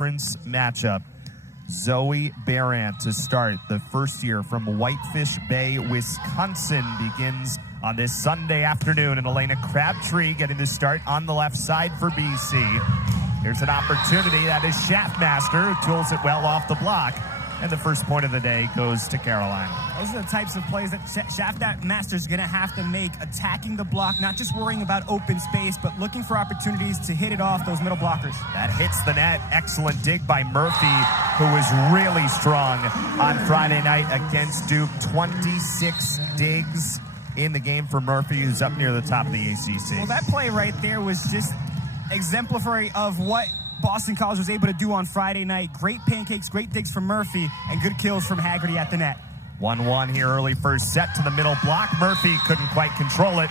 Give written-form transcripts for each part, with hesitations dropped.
conference matchup. Zoe Barant to start. The first year from Whitefish Bay, Wisconsin begins on this Sunday afternoon, and Elena Crabtree getting the start on the left side for BC. Here's an opportunity. That is Schaffmaster, who tools it well off the block. And the first point of the day goes to Carolina. Those are the types of plays that Schaffmaster's going to have to make, attacking the block, not just worrying about open space, but looking for opportunities to hit it off those middle blockers. That hits the net. Excellent dig by Murphy, who was really strong on Friday night against Duke. 26 digs in the game for Murphy, who's up near the top of the ACC. Well, that play right there was just exemplary of what Boston College was able to do on Friday night. Great pancakes, great digs from Murphy, and good kills from Haggerty at the net. 1-1 here, early first set to the middle block. Murphy couldn't quite control it.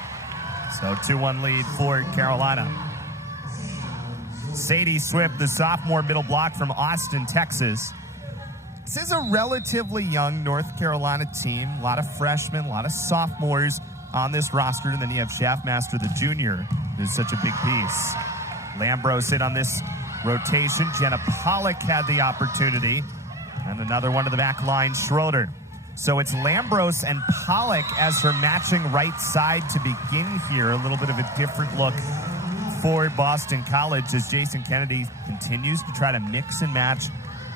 So 2-1 lead for Carolina. Sadie Swift, the sophomore middle block from Austin, Texas. This is a relatively young North Carolina team. A lot of freshmen, a lot of sophomores on this roster. And then you have Schaffmaster, the junior, who's such a big piece. Lambros hit on this rotation. Jenna Pollock had the opportunity. And another one to the back line, Schroeder. So it's Lambros and Pollock as her matching right side to begin here. A little bit of a different look for Boston College as Jason Kennedy continues to try to mix and match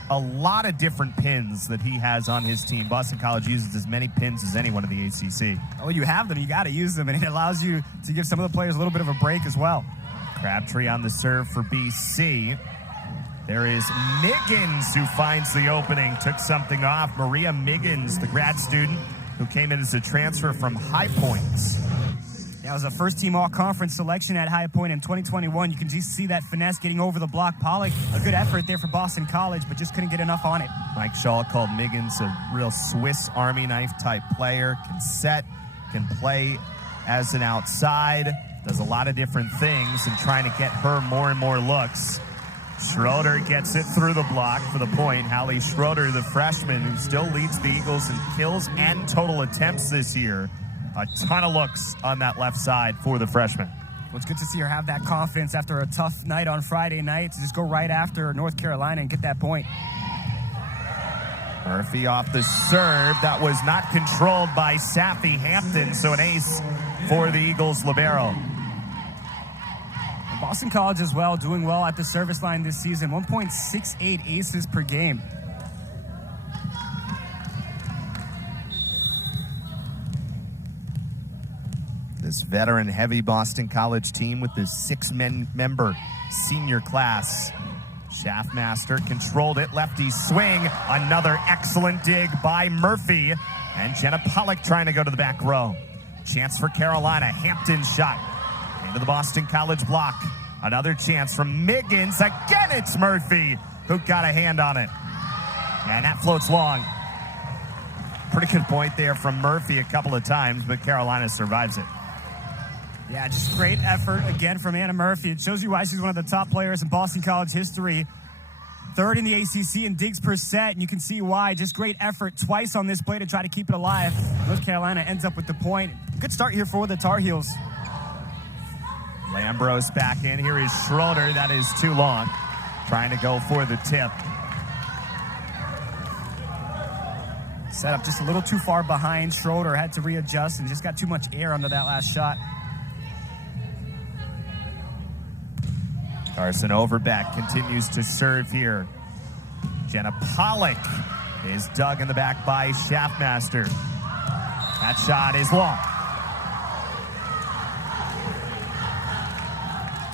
a lot of different pins that he has on his team. Boston College uses as many pins as anyone in the ACC. Oh, you have them. You got to use them, and it allows you to give some of the players a little bit of a break as well. Crabtree on the serve for BC. There is Miggins who finds the opening, took something off. Maria Miggins, the grad student who came in as a transfer from High Point. Yeah, it was a first-team all-conference selection at High Point in 2021. You can just see that finesse getting over the block. Pollock, a good effort there for Boston College, but just couldn't get enough on it. Mike Shaw called Miggins a real Swiss Army knife type player. Can set, can play as an outside. Does a lot of different things and trying to get her more and more looks. Schroeder gets it through the block for the point. Hallie Schroeder, the freshman, who still leads the Eagles in kills and total attempts this year. A ton of looks on that left side for the freshman. Well, it's good to see her have that confidence after a tough night on Friday night to just go right after North Carolina and get that point. Murphy off the serve. That was not controlled by Safi Hampton, so an ace for the Eagles libero. Boston College as well, doing well at the service line this season. 1.68 aces per game. This veteran-heavy Boston College team with this 6-member senior class. Schaffmaster controlled it. Lefty swing. Another excellent dig by Murphy. And Jenna Pollock trying to go to the back row. Chance for Carolina. Hampton shot into the Boston College block. Another chance from Miggins. Again, it's Murphy who got a hand on it. And that floats long. Pretty good point there from Murphy a couple of times, but Carolina survives it. Yeah, just great effort again from Anna Murphy. It shows you why she's one of the top players in Boston College history. Third in the ACC in digs per set, and you can see why. Just great effort twice on this play to try to keep it alive. North Carolina ends up with the point. Good start here for the Tar Heels. Lambros back in. Here is Schroeder. That is too long. Trying to go for the tip. Set up just a little too far behind. Schroeder had to readjust and just got too much air under that last shot. Carson Overbeck continues to serve here. Jenna Pollock is dug in the back by Schaffmaster. That shot is long.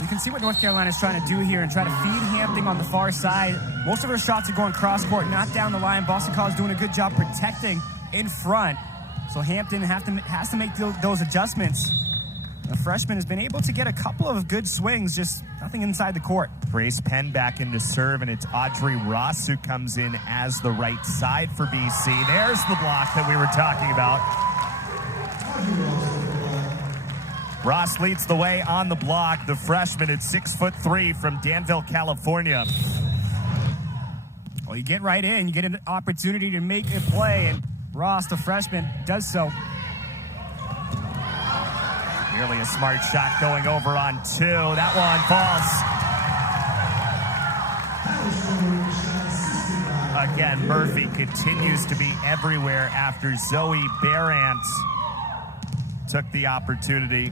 You can see what North Carolina is trying to do here and try to feed Hampton on the far side. Most of her shots are going cross-court, not down the line. Boston College doing a good job protecting in front. So Hampton has to make those adjustments. The freshman has been able to get a couple of good swings, just nothing inside the court. Grace Penn back into serve, and it's Audrey Ross who comes in as the right side for BC. There's the block that we were talking about. Ross leads the way on the block. The freshman at 6'3" from Danville, California. Well, you get right in, you get an opportunity to make a play, and Ross, the freshman, does so. Nearly a smart shot going over on two. That one falls. again, Murphy continues to be everywhere after Zoe Barant took the opportunity.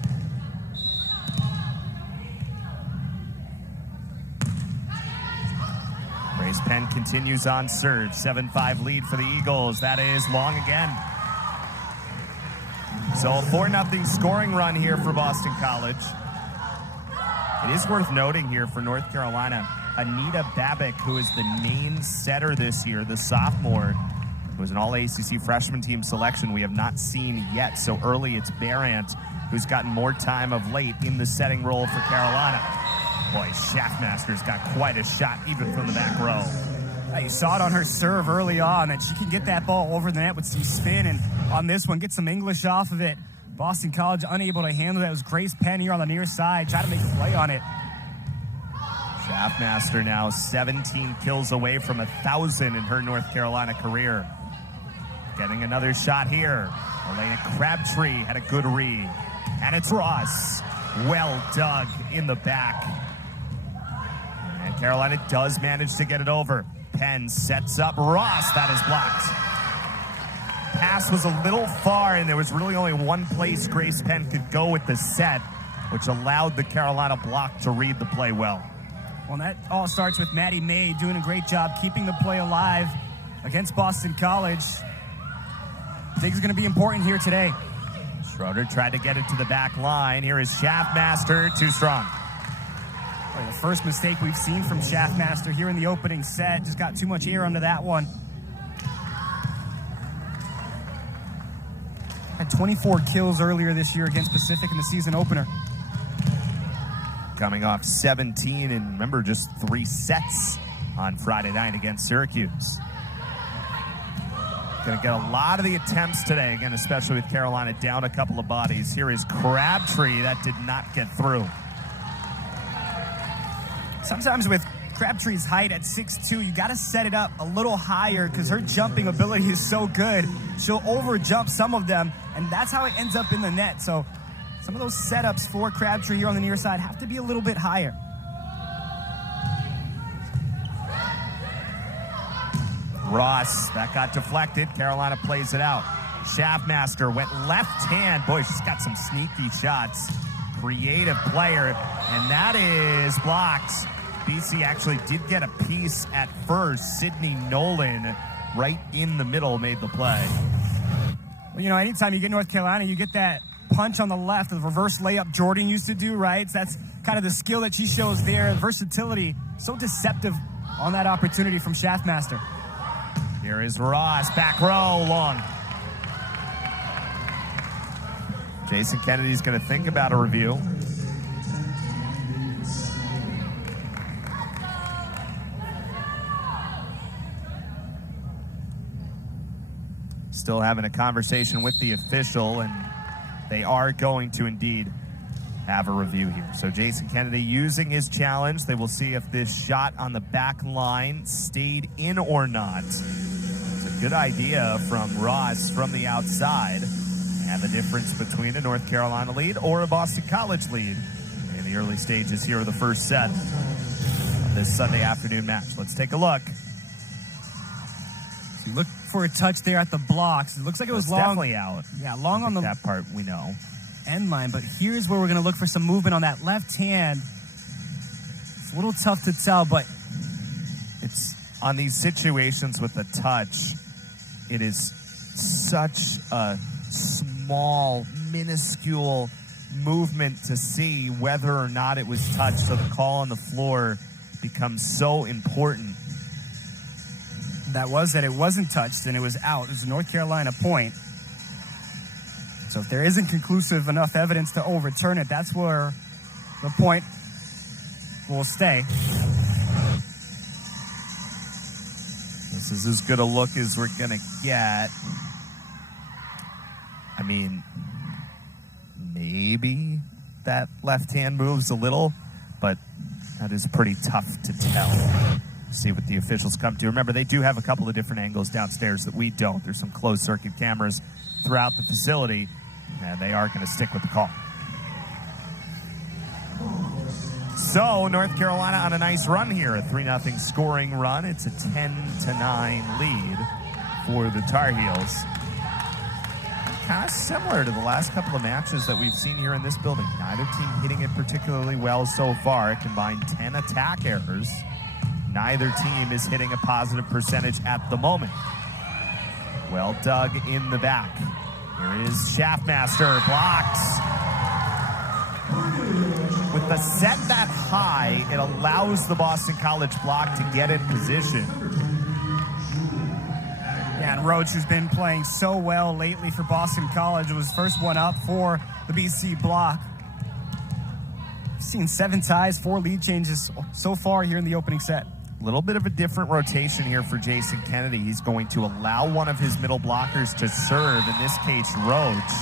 Grace Penn continues on serve. 7-5 lead for the Eagles. That is long again. So a 4-0 scoring run here for Boston College. It is worth noting here for North Carolina, Anita Babick, who is the main setter this year, the sophomore, who was an all-ACC freshman team selection we have not seen yet. So early, it's Barant, who's gotten more time of late in the setting role for Carolina. Boy, Schaffmaster's got quite a shot even from the back row. You saw it on her serve early on that she can get that ball over the net with some spin, and on this one, get some English off of it. Boston College unable to handle that. It was Grace Penn here on the near side, trying to make a play on it. Schaffmaster now 17 kills away from 1,000 in her North Carolina career. Getting another shot here. Elena Crabtree had a good read. And it's Ross. Well dug in the back. And Carolina does manage to get it over. Penn sets up Ross. That is blocked. Pass was a little far, and there was really only one place Grace Penn could go with the set, which allowed the Carolina block to read the play well. Well, that all starts with Maddie May doing a great job keeping the play alive against Boston College. I think it's going to be important here today. Schroeder tried to get it to the back line. Here is Schaffmaster, too strong. The first mistake we've seen from Schaffmaster here in the opening set. Just got too much air under that one. Had 24 kills earlier this year against Pacific in the season opener. Coming off 17, and remember, just 3 sets on Friday night against Syracuse. Going to get a lot of the attempts today, again, especially with Carolina down a couple of bodies. Here is Crabtree. That did not get through. Sometimes with Crabtree's height at 6'2", you got to set it up a little higher because her jumping ability is so good. She'll over-jump some of them, and that's how it ends up in the net. So some of those setups for Crabtree here on the near side have to be a little bit higher. Ross, that got deflected. Carolina plays it out. Schaffmaster went left hand. Boy, she's got some sneaky shots. Creative player, and that is blocked. BC actually did get a piece at first. Sydney Nolan right in the middle made the play. Well, you know, anytime you get North Carolina, you get that punch on the left, the reverse layup Jordan used to do, right? So that's kind of the skill that she shows there. Versatility, so deceptive on that opportunity from Schaffmaster. Here is Ross, back row, long. Jason Kennedy's going to think about a review. Still having a conversation with the official, and they are going to indeed have a review here. So Jason Kennedy using his challenge. They will see if this shot on the back line stayed in or not. It's a good idea from Ross from the outside. And the difference between a North Carolina lead or a Boston College lead in the early stages here of the first set of this Sunday afternoon match. Let's take a look. So you look for a touch there at the blocks. It looks like it was long. Definitely out. Yeah, long on the that part we know. End line, but here's where we're going to look for some movement on that left hand. It's a little tough to tell, but it's on these situations with the touch, it is such a small, minuscule movement to see whether or not it was touched, so the call on the floor becomes so important. That was that it wasn't touched and it was out. It was a North Carolina point. So if there isn't conclusive enough evidence to overturn it, that's where the point will stay. This is as good a look as we're going to get. I mean, maybe that left hand moves a little, but that is pretty tough to tell. See what the officials come to. Remember, they do have a couple of different angles downstairs that we don't. There's some closed circuit cameras throughout the facility, and they are going to stick with the call. So North Carolina on a nice run here, a 3-0 scoring run. It's a 10-9 lead for the Tar Heels. Kind of similar to the last couple of matches that we've seen here in this building. Neither team hitting it particularly well so far. It combined 10 attack errors. Neither team is hitting a positive percentage at the moment. Well dug in the back. Here is Schaffmaster, blocks. With the set that high, it allows the Boston College block to get in position. Yeah, and Roach, who's been playing so well lately for Boston College, was first one up for the BC block. We've seen 7 ties, 4 lead changes so far here in the opening set. A little bit of a different rotation here for Jason Kennedy. He's going to allow one of his middle blockers to serve, in this case, Roach.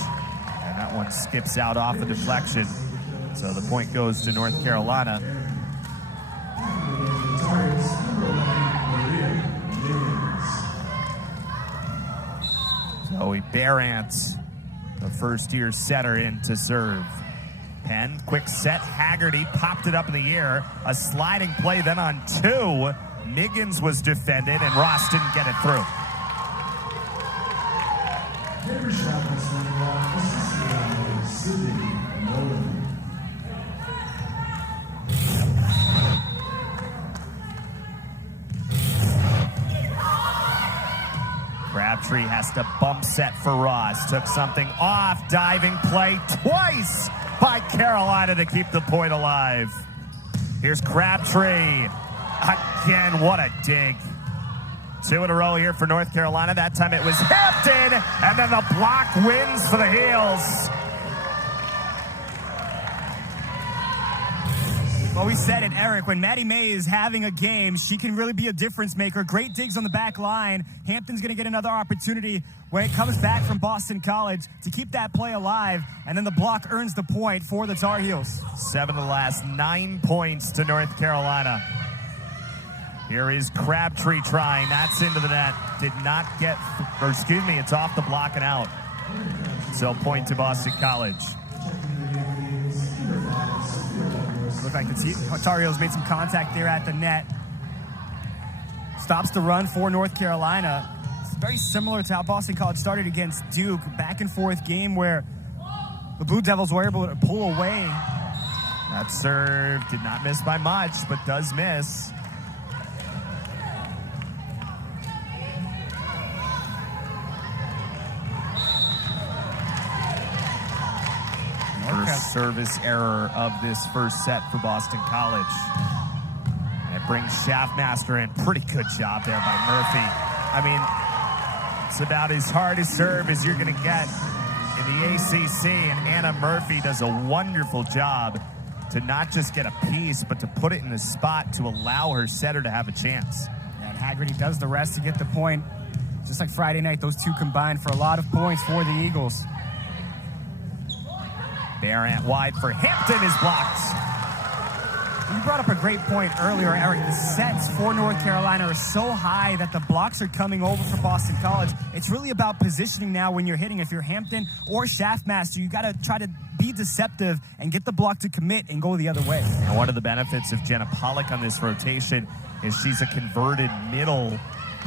And that one skips out off a deflection. So the point goes to North Carolina. Zoe Barant, the first-year setter, in to serve. Penn, quick set. Haggerty popped it up in the air. A sliding play then on 2. Miggins was defended, and Ross didn't get it through. Crabtree has to bump set for Ross. Took something off. Diving play twice by Carolina to keep the point alive. Here's Crabtree. Again, what a dig. 2 in a row here for North Carolina. That time it was Hampton, and then the block wins for the Heels. Well, we said it, Eric. When Maddie May is having a game, she can really be a difference maker. Great digs on the back line. Hampton's going to get another opportunity when it comes back from Boston College to keep that play alive, and then the block earns the point for the Tar Heels. 7 of the last 9 points to North Carolina. Here is Crabtree trying. That's into the net. Did not get, or excuse me, it's off the block and out. So point to Boston College. Look like the Tar Heels made some contact there at the net. Stops the run for North Carolina. It's very similar to how Boston College started against Duke. Back and forth game where the Blue Devils were able to pull away. That serve did not miss by much, but does miss. First service error of this first set for Boston College. And it brings Schaffmaster in. Pretty good job there by Murphy. I mean, it's about as hard a serve as you're going to get in the ACC, and Anna Murphy does a wonderful job to not just get a piece, but to put it in the spot to allow her setter to have a chance. And Haggerty does the rest to get the point. Just like Friday night, those two combined for a lot of points for the Eagles. Barant wide for Hampton is blocked. You brought up a great point earlier, Eric. The sets for North Carolina are so high that the blocks are coming over for Boston College. It's really about positioning now when you're hitting. If you're Hampton or Schaffmaster, you got to try to be deceptive and get the block to commit and go the other way. And one of the benefits of Jenna Pollock on this rotation is she's a converted middle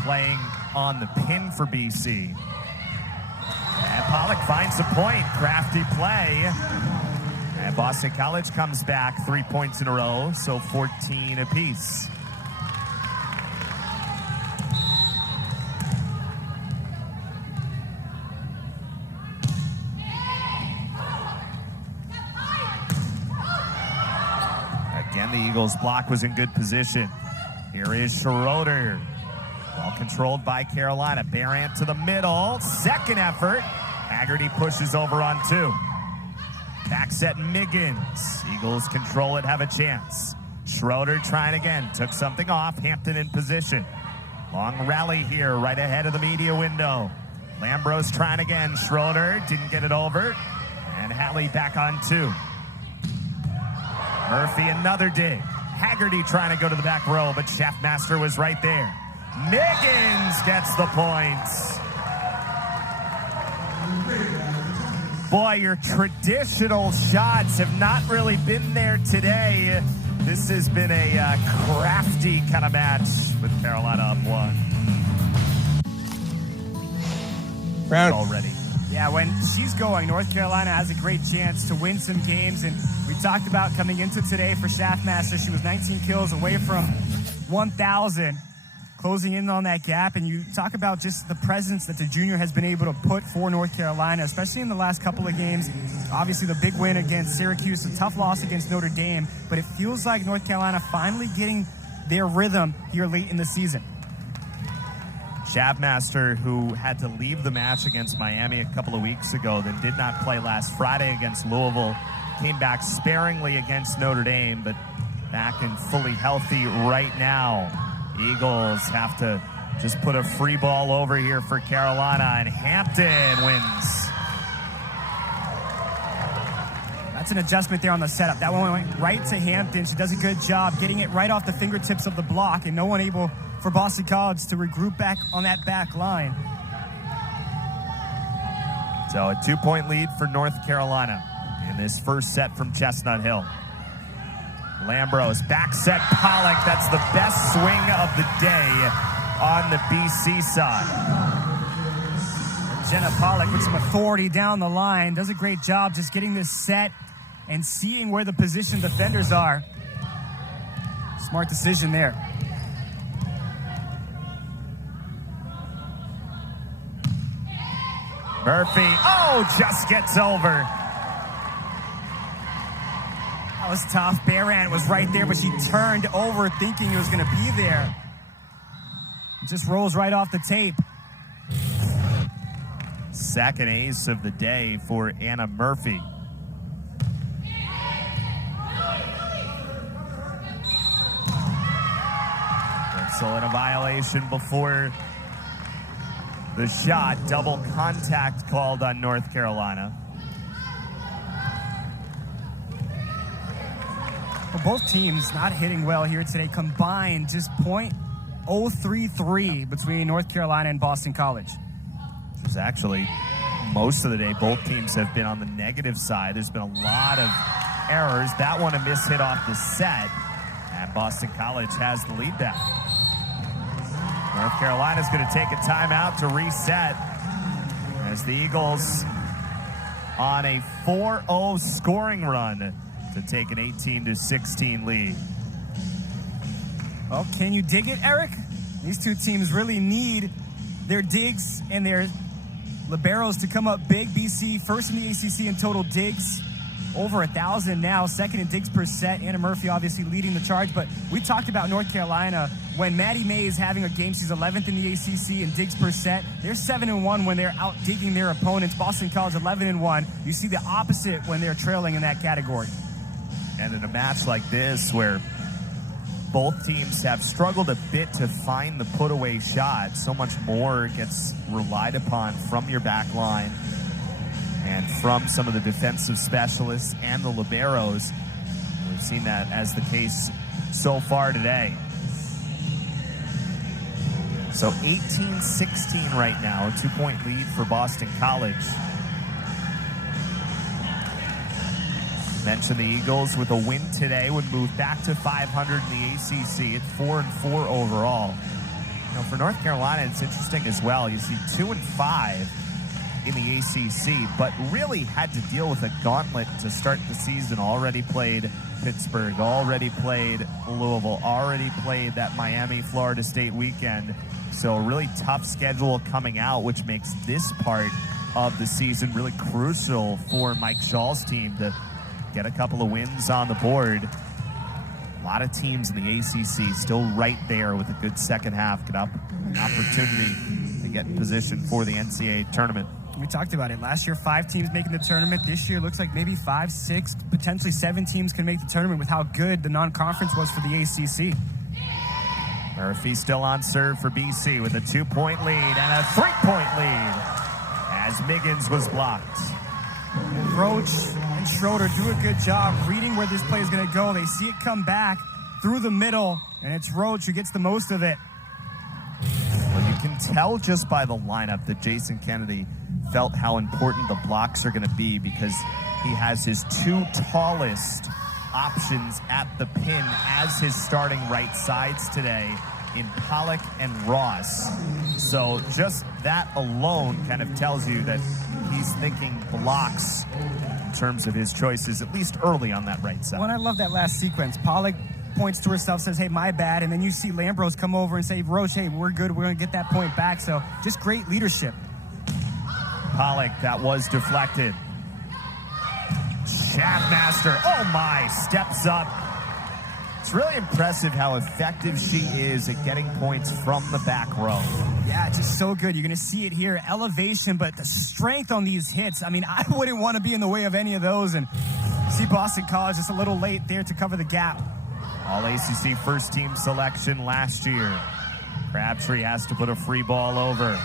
playing on the pin for BC. And Pollock finds the point. Crafty play. And Boston College comes back 3 points in a row, so 14 apiece. Again, the Eagles' block was in good position. Here is Schroeder. Well controlled by Carolina. Barant to the middle. Second effort. Haggerty pushes over on 2. Back set Miggins. Eagles control it, have a chance. Schroeder trying again. Took something off. Hampton in position. Long rally here right ahead of the media window. Lambros trying again. Schroeder didn't get it over. And Halley back on 2. Murphy another dig. Haggerty trying to go to the back row, but Schaffmaster was right there. Miggins gets the points. Boy, your traditional shots have not really been there today. This has been a crafty kind of match with Carolina up one. Already. Yeah, when she's going, North Carolina has a great chance to win some games. And we talked about coming into today for Shaftmaster. She was 19 kills away from 1,000, closing in on that gap. And you talk about just the presence that the junior has been able to put for North Carolina, especially in the last couple of games. Obviously, the big win against Syracuse, a tough loss against Notre Dame. But it feels like North Carolina finally getting their rhythm here late in the season. Shaftmaster, who had to leave the match against Miami a couple of weeks ago, then did not play last Friday against Louisville, came back sparingly against Notre Dame, but back and fully healthy right now. Eagles have to just put a free ball over here for Carolina, and Hampton wins. That's an adjustment there on the setup. That one went right to Hampton. She does a good job getting it right off the fingertips of the block, and no one able for Boston College to regroup back on that back line. So a 2-point lead for North Carolina in this first set from Chestnut Hill. Lambros, back set Pollock. That's the best swing of the day on the BC side. Jenna Pollock with some authority down the line. Does a great job just getting this set and seeing where the position defenders are. Smart decision there. Murphy, just gets over. That was tough. Barant was right there, but she turned over thinking it was going to be there. It just rolls right off the tape. Second ace of the day for Anna Murphy. Whistle and a violation before the shot. Double contact called on North Carolina. Well, both teams not hitting well here today. Combined, just .033 between North Carolina and Boston College. Which is actually most of the day. Both teams have been on the negative side. There's been a lot of errors. That one a miss hit off the set. And Boston College has the lead back. North Carolina's going to take a timeout to reset as the Eagles on a 4-0 scoring run to take an 18-16 lead. Well, can you dig it, Eric? These two teams really need their digs and their liberos to come up big. BC first in the ACC in total digs, over 1,000 now, second in digs per set. Anna Murphy obviously leading the charge, but we talked about North Carolina. When Maddie May is having a game, she's 11th in the ACC in digs per set. They're 7-1 when they're out digging their opponents. Boston College 11-1. You see the opposite when they're trailing in that category. And in a match like this where both teams have struggled a bit to find the put-away shot, so much more gets relied upon from your back line and from some of the defensive specialists and the liberos. We've seen that as the case so far today. So 18-16 right now, a 2-point lead for Boston College. Mentioned the Eagles with a win today would move back to 500 in the ACC. It's 4-4 overall. You know, for North Carolina, it's interesting as well. You see 2-5 in the ACC, but really had to deal with a gauntlet to start the season. Already played Pittsburgh, already played Louisville, already played that Miami, Florida State weekend. So a really tough schedule coming out, which makes this part of the season really crucial for Mike Schall's team to get a couple of wins on the board. A lot of teams in the ACC still right there with a good second half. Get up an opportunity to get in position for the NCAA tournament. We talked about it. Last year, 5 teams making the tournament. This year, looks like maybe 5, 6, potentially 7 teams can make the tournament with how good the non-conference was for the ACC. Murphy still on serve for BC with a 2-point lead and a 3-point lead as Miggins was blocked. And Roach and Schroeder do a good job reading where this play is going to go. They see it come back through the middle, and it's Roach who gets the most of it. Well, you can tell just by the lineup that Jason Kennedy felt how important the blocks are going to be because he has his 2 tallest options at the pin as his starting right sides today in Pollock and Ross. So just that alone kind of tells you that he's thinking blocks in terms of his choices, at least early on that right side. Well, I love that last sequence. Pollock points to herself, says, hey, my bad. And then you see Lambros come over and say, Roche, hey, we're good. We're going to get that point back. So just great leadership. Pollock, that was deflected. Schaffmaster, oh my, steps up. It's really impressive how effective she is at getting points from the back row. Yeah, just so good. You're going to see it here. Elevation, but the strength on these hits. I mean, I wouldn't want to be in the way of any of those. And see Boston College just a little late there to cover the gap. All ACC first team selection last year. Crabtree has to put a free ball over.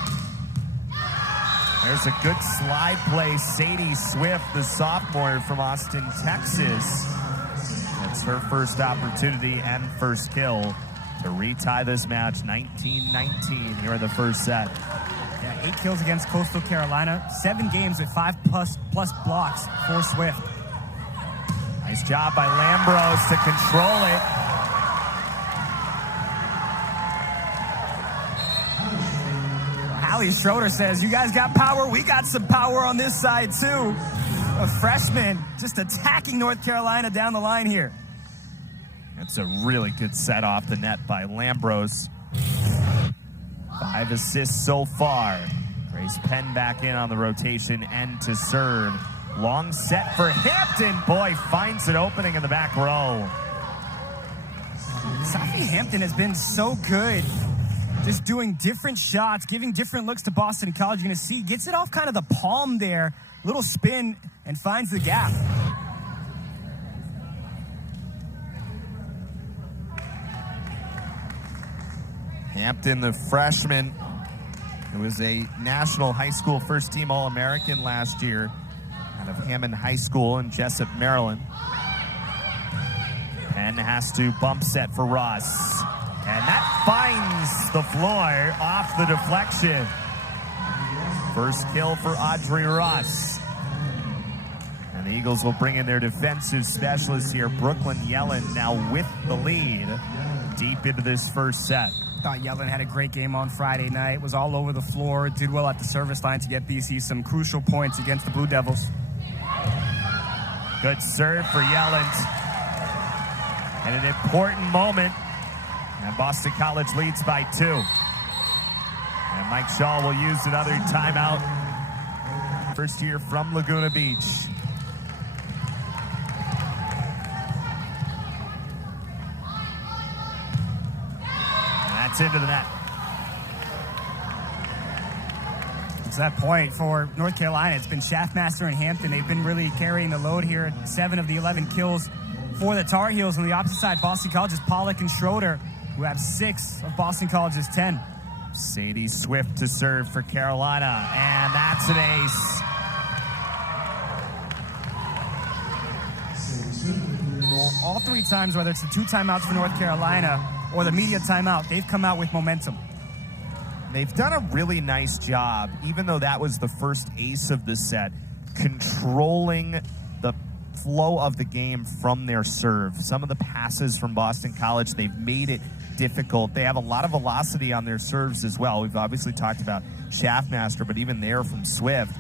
There's a good slide play. Sadie Swift, the sophomore from Austin, Texas. That's her first opportunity and first kill to retie this match 19-19 here in the first set. Yeah, 8 kills against Coastal Carolina. 7 games with 5+ blocks for Swift. Nice job by Lambros to control it. Allie Schroeder says, you guys got power, we got some power on this side too. A freshman just attacking North Carolina down the line here. That's a really good set off the net by Lambros. 5 assists so far. Grace Penn back in on the rotation, end to serve. Long set for Hampton. Boy, finds an opening in the back row. Safi Hampton has been so good. Just doing different shots, giving different looks to Boston College. You're going to see, gets it off kind of the palm there. Little spin and finds the gap. Hampton, the freshman, who was a national high school first team All-American last year out of Hammond High School in Jessup, Maryland. Penn has to bump set for Ross. And that finds the floor off the deflection. First kill for Audrey Ross. And the Eagles will bring in their defensive specialist here, Brooklyn Yellen, now with the lead deep into this first set. Thought Yellen had a great game on Friday night. Was all over the floor. Did well at the service line to get BC some crucial points against the Blue Devils. Good serve for Yellen. And an important moment. And Boston College leads by 2. And Mike Shaw will use another timeout. First year from Laguna Beach. And that's into the net. To that point for North Carolina, it's been Schaffmaster and Hampton. They've been really carrying the load here. 7 of the 11 kills for the Tar Heels. On the opposite side, Boston College's Pollock and Schroeder, who have 6 of Boston College's 10. Sadie Swift to serve for Carolina, and that's an ace. Well, all 3 times, whether it's the 2 timeouts for North Carolina or the media timeout, they've come out with momentum. They've done a really nice job, even though that was the first ace of the set, controlling the flow of the game from their serve. Some of the passes from Boston College, they've made it difficult. They have a lot of velocity on their serves as well. We've obviously talked about Schaffmaster, but even there from Swift.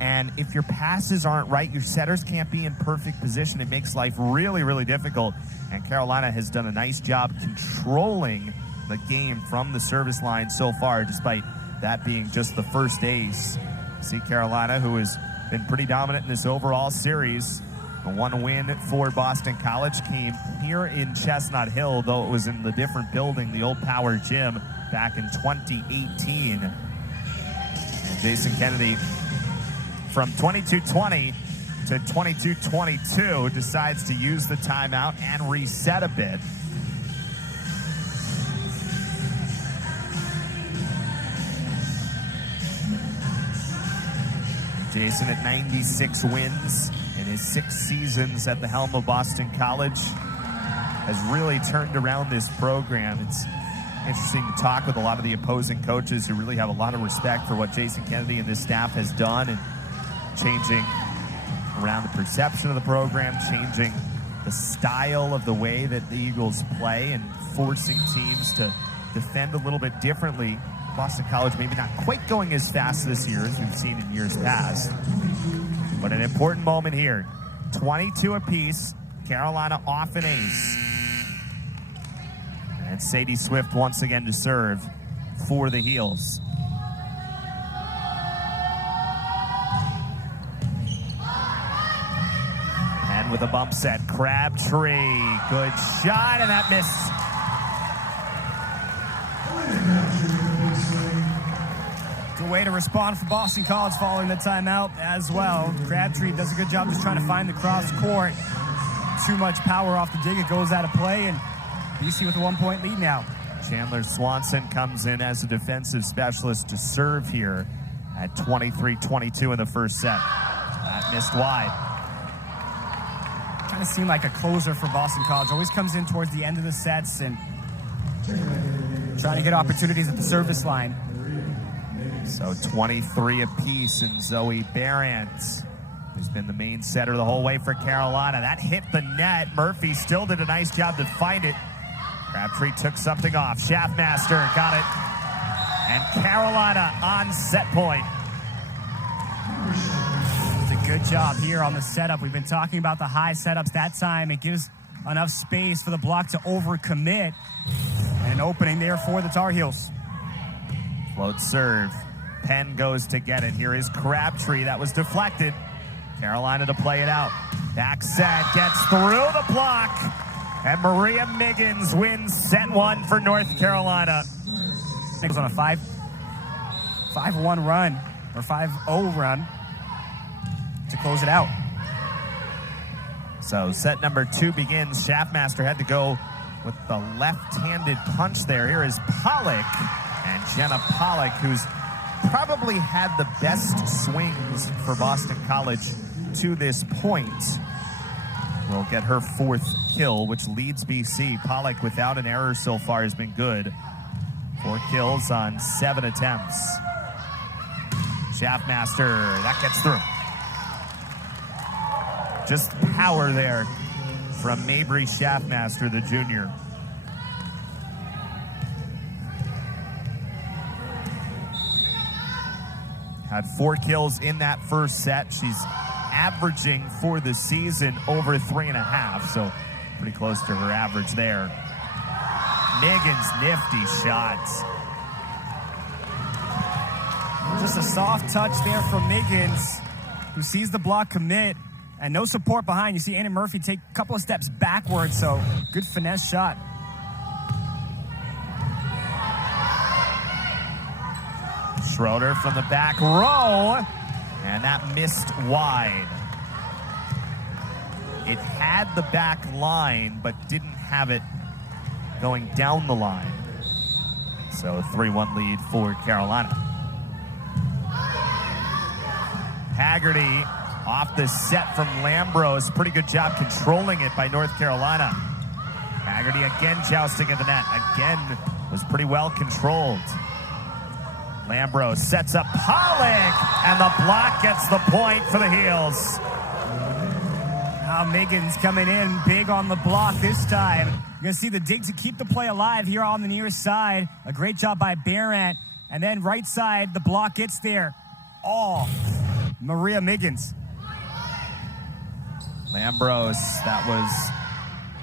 And if your passes aren't right, your setters can't be in perfect position. It makes life really, really difficult. And Carolina has done a nice job controlling the game from the service line so far, despite that being just the first ace. See Carolina, who has been pretty dominant in this overall series. The 1 win for Boston College came here in Chestnut Hill, though it was in the different building, the old Power Gym, back in 2018. And Jason Kennedy, from 22-20 to 22-22, decides to use the timeout and reset a bit. Jason at 96 wins in his 6 seasons at the helm of Boston College has really turned around this program. It's interesting to talk with a lot of the opposing coaches who really have a lot of respect for what Jason Kennedy and this staff has done, and changing around the perception of the program, changing the style of the way that the Eagles play and forcing teams to defend a little bit differently. Boston College maybe not quite going as fast this year as we've seen in years past. But an important moment here. 22 apiece. Carolina off an ace. And Sadie Swift once again to serve for the Heels. And with a bump set, Crabtree. Good shot, and that missed. Good way to respond for Boston College following the timeout as well. Crabtree does a good job just trying to find the cross court. Too much power off the dig. It goes out of play, and BC with a 1-point lead now. Chandler Swanson comes in as a defensive specialist to serve here at 23-22 in the first set. That missed wide. Kind of seemed like a closer for Boston College. Always comes in towards the end of the sets and trying to get opportunities at the service line. So 23 apiece, and Zoe Barant has been the main setter the whole way for Carolina. That hit the net. Murphy still did a nice job to find it. Crabtree took something off. Schaffmaster got it. And Carolina on set point. It's a good job here on the setup. We've been talking about the high setups. That time it gives enough space for the block to overcommit. And an opening there for the Tar Heels. Float serve. Penn goes to get it. Here is Crabtree. That was deflected. Carolina to play it out. Back set, gets through the block. And Maria Miggins wins set one for North Carolina. It was on a 5-1 run, or 5-0 run to close it out. So set number 2 begins. Schaffmaster had to go with the left-handed punch there. Here is Pollock. And Jenna Pollock, who's probably had the best swings for Boston College to this point, will get her 4th kill, which leads BC. Pollock, without an error so far, has been good. 4 kills on 7 attempts. Schaffmaster, that gets through. Just power there from Mabry Schaffmaster, the junior. Had 4 kills in that first set. She's averaging for the season over 3.5, so pretty close to her average there. Miggins, nifty shots. Just a soft touch there from Miggins, who sees the block commit, and no support behind. You see Anna Murphy take a couple of steps backwards, so good finesse shot. Schroeder from the back row, and that missed wide. It had the back line, but didn't have it going down the line. So 3-1 lead for Carolina. Haggerty off the set from Lambros. Pretty good job controlling it by North Carolina. Haggerty again jousting at the net. Again was pretty well controlled. Lambros sets up Pollock, and the block gets the point for the Heels. Now Miggins coming in big on the block this time. You're going to see the dig to keep the play alive here on the near side. A great job by Barant. And then right side, the block gets there. Oh, Maria Miggins. Lambros, that was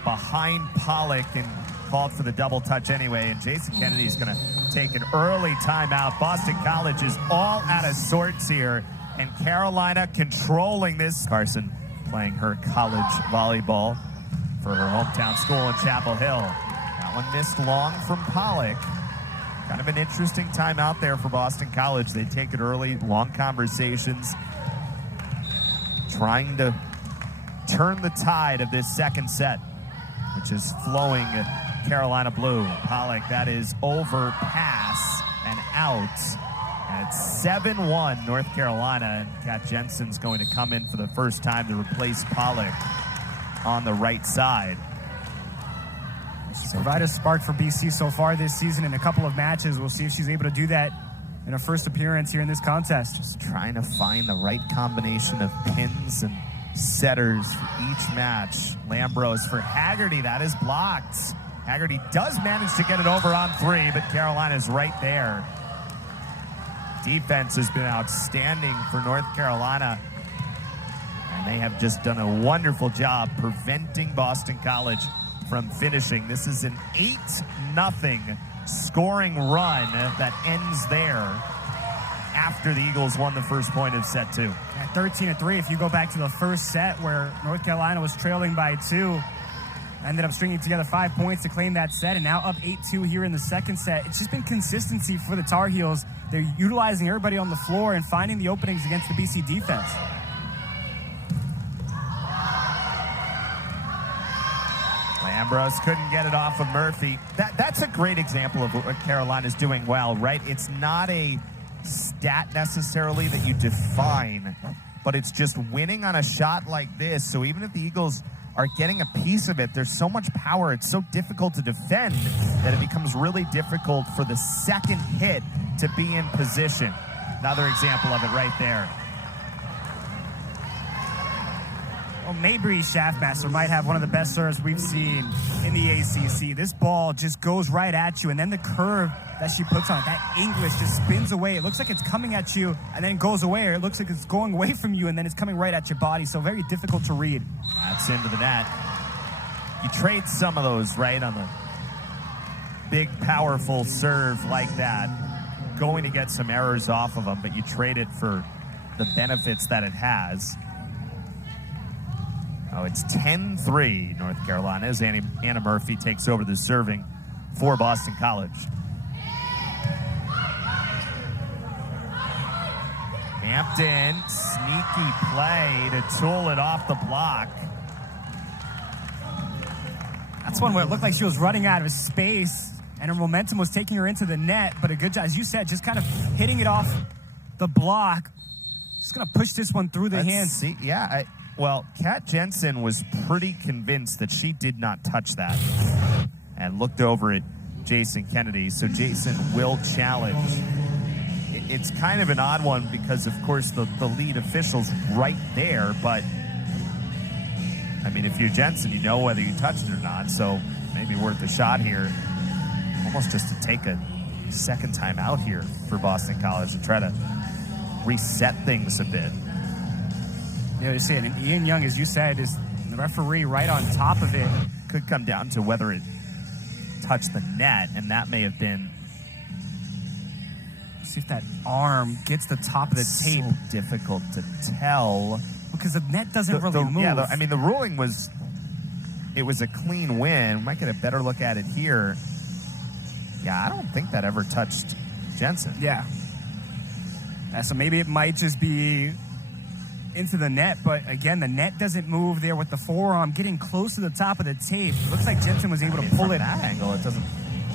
behind Pollock and called for the double touch anyway, and Jason Kennedy's going to take an early timeout. Boston College is all out of sorts here, and Carolina controlling this. Carson playing her college volleyball for her hometown school in Chapel Hill. That one missed long from Pollock. Kind of an interesting timeout there for Boston College. They take it early, long conversations, trying to turn the tide of this second set, which is flowing Carolina blue. Pollock, that is over, pass, and out. And it's 7-1 North Carolina, and Kat Jensen's going to come in for the first time to replace Pollock on the right side. She's provided a spark for BC so far this season in a couple of matches. We'll see if she's able to do that in her first appearance here in this contest. Just trying to find the right combination of pins and setters for each match. Lambros for Haggerty. That is blocked. Haggerty does manage to get it over on 3, but Carolina's right there. Defense has been outstanding for North Carolina, and they have just done a wonderful job preventing Boston College from finishing. This is an 8-0 scoring run that ends there after the Eagles won the first point of set 2. At 13-3, if you go back to the first set where North Carolina was trailing by 2, ended up stringing together 5 points to claim that set, and now up 8-2 here in the second set. It's just been consistency for the Tar Heels. They're utilizing everybody on the floor and finding the openings against the BC defense. Lambros couldn't get it off of Murphy. That's a great example of what Carolina's doing well, right? It's not a stat necessarily that you define, but it's just winning on a shot like this. So even if the Eagles are getting a piece of it, there's so much power, it's so difficult to defend that it becomes really difficult for the second hit to be in position. Another example of it right there. Well, Mabry Shaftmaster might have one of the best serves we've seen in the ACC. This ball just goes right at you, and then the curve that she puts on it, that English just spins away. It looks like it's coming at you and then goes away, or it looks like it's going away from you and then it's coming right at your body. So very difficult to read. That's into the net. You trade some of those, right, on the big, powerful serve like that. Going to get some errors off of them, but you trade it for the benefits that it has. Oh, it's 10-3 North Carolina as Anna Murphy takes over the serving for Boston College. Hampton, sneaky play to tool it off the block. That's one where it looked like she was running out of space and her momentum was taking her into the net, but a good job, as you said, just kind of hitting it off the block. Just going to push this one through the hands. Well, Kat Jensen was pretty convinced that she did not touch that and looked over at Jason Kennedy. So Jason will challenge. It's kind of an odd one because, of course, the lead official's right there. But, I mean, if you're Jensen, you know whether you touched it or not. So maybe worth a shot here. Almost just to take a second time out here for Boston College and try to reset things a bit. Yeah, you see it. And Ian Young, as you said, is the referee right on top of it. Could come down to whether it touched the net, and that may have been. See if that arm gets the top of the tape. So difficult to tell because the net doesn't really move. Yeah, I mean, the ruling was it was a clean win. We might get a better look at it here. Yeah, I don't think that ever touched Jensen. Yeah. So maybe it might just be into the net, but again, the net doesn't move there with the forearm getting close to the top of the tape. It looks like Jensen was able to pull it. From that angle, it doesn't.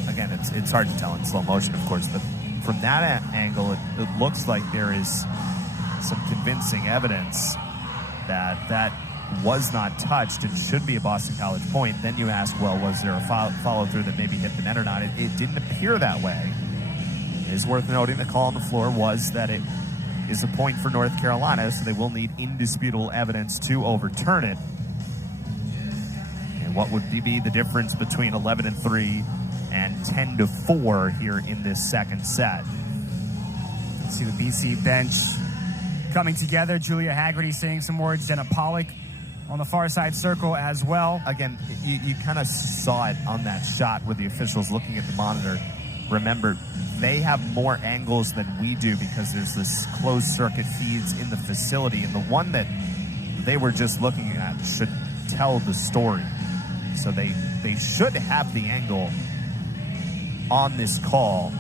Again, it's hard to tell in slow motion, of course, but from that angle, it looks like there is some convincing evidence that was not touched and should be a Boston College point. Then you ask, well, was there a follow-through that maybe hit the net or not? It didn't appear that way. It is worth noting the call on the floor was that it is a point for North Carolina, so they will need indisputable evidence to overturn it. And what would be the difference between 11-3 and 10-4 here in this second set? See the BC bench coming together. Julia Haggerty saying some words. Jenna Pollock on the far side circle as well. Again, you kind of saw it on that shot with the officials looking at the monitor. Remember, they have more angles than we do because there's this closed circuit feeds in the facility, and the one that they were just looking at should tell the story. So they should have the angle on this call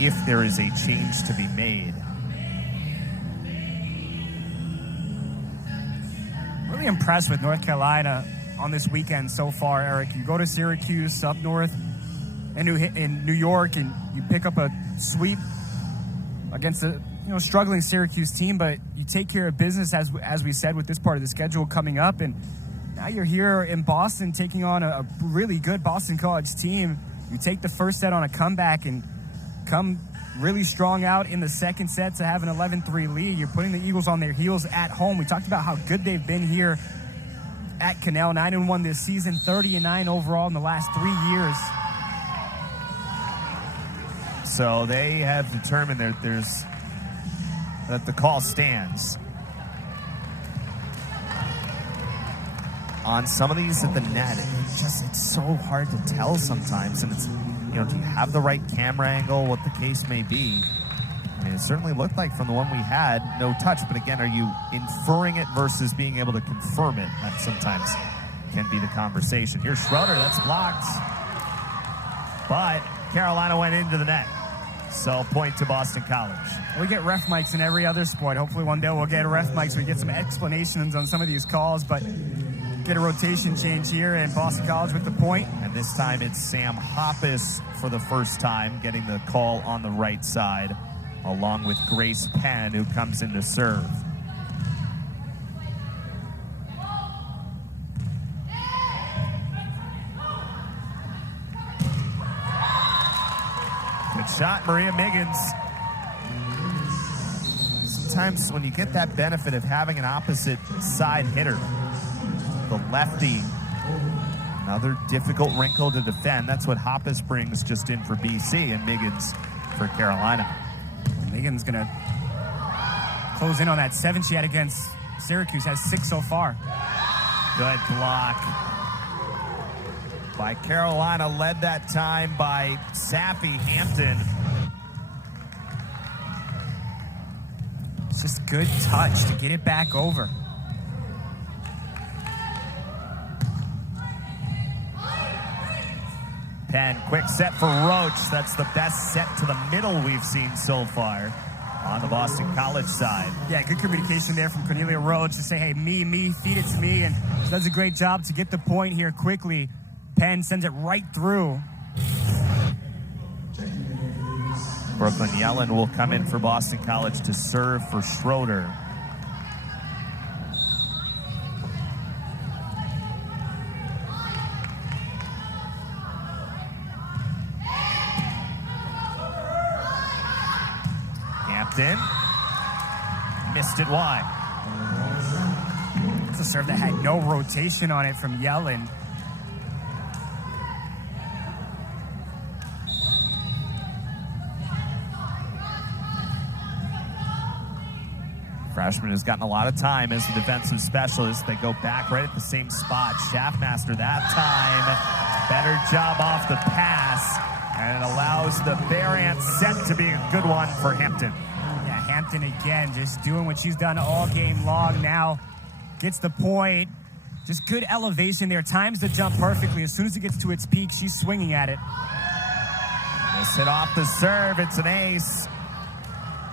if there is a change to be made. Really impressed with North Carolina on this weekend so far, Eric. You go to Syracuse up north in New York, and you pick up a sweep against a struggling Syracuse team, but you take care of business as we said with this part of the schedule coming up, and now you're here in Boston taking on a really good Boston College team. You take the first set on a comeback and come really strong out in the second set to have an 11-3 lead. You're putting the Eagles on their heels at home. We talked about how good they've been here at Cannell. 9-1 this season, 30-9 overall in the last 3 years. So they have determined that the call stands on some of these at the net. It's so hard to tell sometimes, and it's, do you have the right camera angle, what the case may be. I mean, it certainly looked like from the one we had, no touch, but again, are you inferring it versus being able to confirm it? That sometimes can be the conversation. Here's Schroeder, that's blocked, but Carolina went into the net. So point to Boston College. We get ref mics in every other sport. Hopefully one day we'll get ref mics so we get some explanations on some of these calls, but get a rotation change here, and Boston College with the point. And this time it's Sam Hoppus for the first time getting the call on the right side, along with Grace Penn, who comes in to serve. Good shot, Maria Miggins. Sometimes when you get that benefit of having an opposite side hitter, the lefty, another difficult wrinkle to defend. That's what Hoppus brings just in for BC, and Miggins for Carolina. Miggins going to close in on that 7 she had against Syracuse, has 6 so far. Good block by Carolina, led that time by Sappy Hampton. It's just good touch to get it back over. Penn, quick set for Roach. That's the best set to the middle we've seen so far on the Boston College side. Yeah, good communication there from Cornelia Roach to say, hey, me, feed it to me, and she does a great job to get the point here quickly. Penn sends it right through. Brooklyn Yellen will come in for Boston College to serve for Schroeder. Hampton missed it wide. It's a serve that had no rotation on it from Yellen. Freshman has gotten a lot of time as the defensive specialist. They go back right at the same spot. Schaffmaster that time. Better job off the pass. And it allows the Bearant set to be a good one for Hampton. Yeah, Hampton again just doing what she's done all game long now. Gets the point. Just good elevation there. Times the jump perfectly. As soon as it gets to its peak, she's swinging at it. This hit off the serve. It's an ace.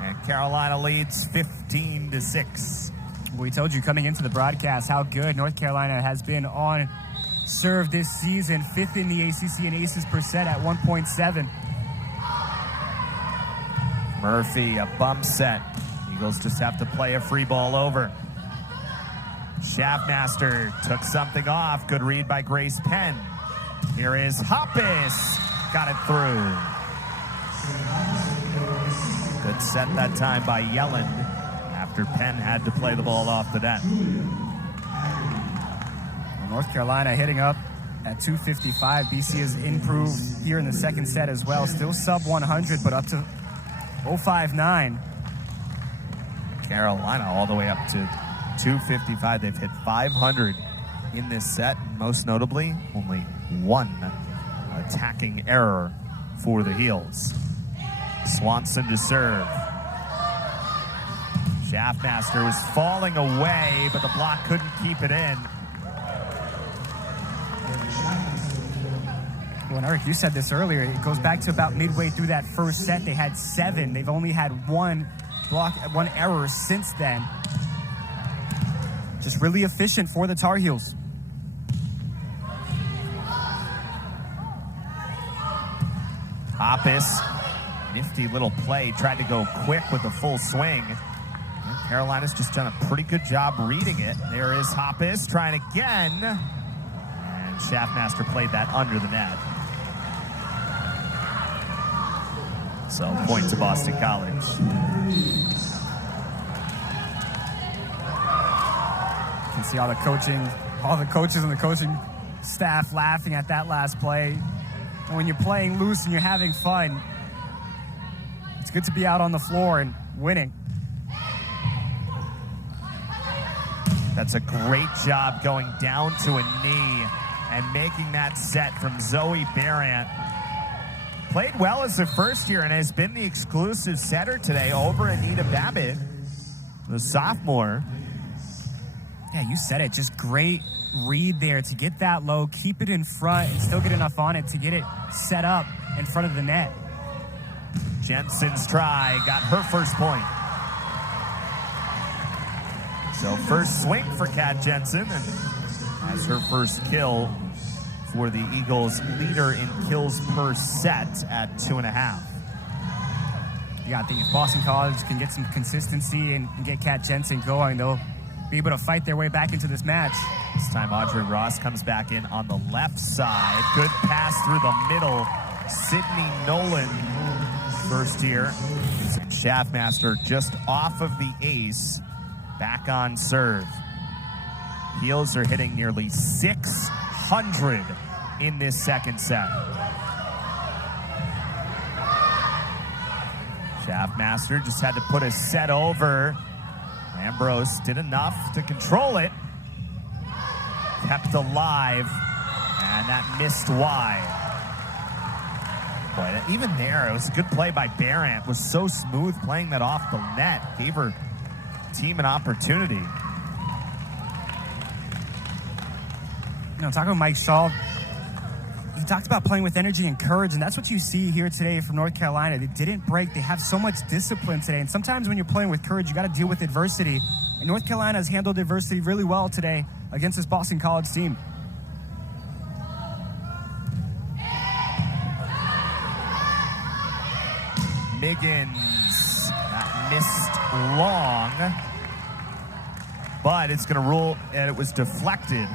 And Carolina leads 15-6. We told you coming into the broadcast how good North Carolina has been on serve this season. 5th in the ACC in aces per set at 1.7. Murphy, a bump set. Eagles just have to play a free ball over. Schaffmaster took something off. Good read by Grace Penn. Here is Hoppus. Got it through. Good set that time by Yellen after Penn had to play the ball off the net. North Carolina hitting up at 255. BC has improved here in the second set as well. Still sub 100, but up to 059. Carolina all the way up to 255. They've hit 500 in this set. Most notably, only one attacking error for the Heels. Swanson to serve. Schaffmaster was falling away, but the block couldn't keep it in. Well, and Eric, you said this earlier. It goes back to about midway through that first set. They had 7. They've only had one error since then. Just really efficient for the Tar Heels. Hoppus, nifty little play. Tried to go quick with a full swing. And Carolina's just done a pretty good job reading it. There is Hoppus trying again. And Schaffmaster played that under the net. So point to Boston College. You can see all the coaches and the coaching staff laughing at that last play. And when you're playing loose and you're having fun, it's good to be out on the floor and winning. That's a great job going down to a knee and making that set from Zoe Barant. Played well as a first year and has been the exclusive setter today over Anita Babbitt, the sophomore. Yeah, you said it. Just great read there to get that low, keep it in front, and still get enough on it to get it set up in front of the net. Jensen's try got her first point. So first swing for Kat Jensen, and has her first kill for the Eagles, leader in kills per set at 2.5. You got to think if Boston College can get some consistency and get Kat Jensen going, they'll be able to fight their way back into this match. This time Audrey Ross comes back in on the left side. Good pass through the middle. Sydney Nolan, first year. Schaffmaster just off of the ace. Back on serve. Heels are hitting nearly 600 in this second set. Schaffmaster just had to put a set over. Ambrose did enough to control it. Kept alive, and that missed wide. Boy, even there, it was a good play by Barant. Was so smooth playing that off the net. Gave her team an opportunity. You know, talking about Mike Shaw, he talked about playing with energy and courage, and that's what you see here today from North Carolina. They didn't break. They have so much discipline today, and sometimes when you're playing with courage, you got to deal with adversity. And North Carolina has handled adversity really well today against this Boston College team. Miggins, that missed long, but it's going to rule, and it was deflected.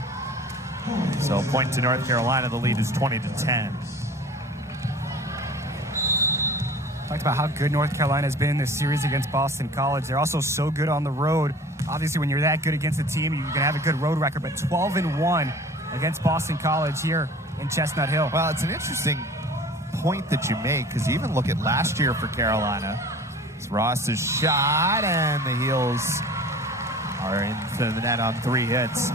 So point to North Carolina. The lead is 20-10. Talked about how good North Carolina has been in this series against Boston College. They're also so good on the road. Obviously, when you're that good against a team, you're going to have a good road record, but 12-1 against Boston College here in Chestnut Hill. Well, it's an interesting point that you make, because you even look at last year for Carolina. It's Ross's shot, and the heels are into the net on 3 hits.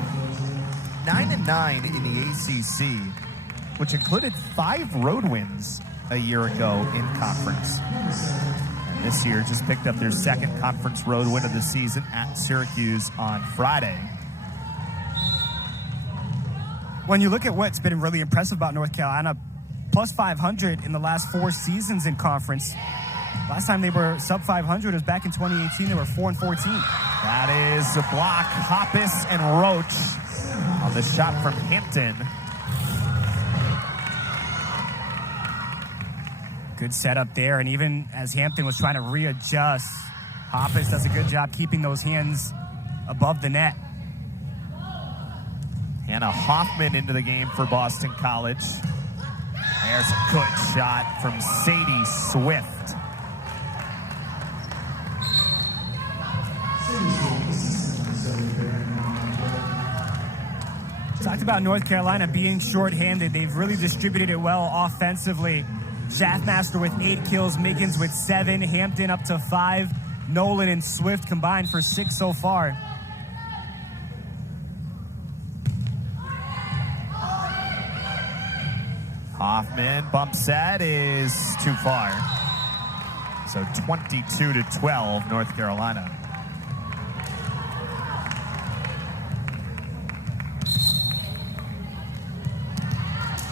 9-9 in the ACC, which included 5 road wins a year ago in conference. And this year just picked up their second conference road win of the season at Syracuse on Friday. When you look at what's been really impressive about North Carolina, plus 500 in the last 4 seasons in conference. Last time they were sub 500 was back in 2018. They were 4-14. That is a block. Hoppus and Roach on the shot from Hampton. Good setup there, and even as Hampton was trying to readjust, Hoppus does a good job keeping those hands above the net. Hannah Hoffman into the game for Boston College. There's a good shot from Sadie Swift. Talked about North Carolina being shorthanded. They've really distributed it well offensively. Schaffmaster with 8 kills, Miggins with 7, Hampton up to 5, Nolan and Swift combined for 6 so far. Hoffman bump set is too far. So 22-12 North Carolina.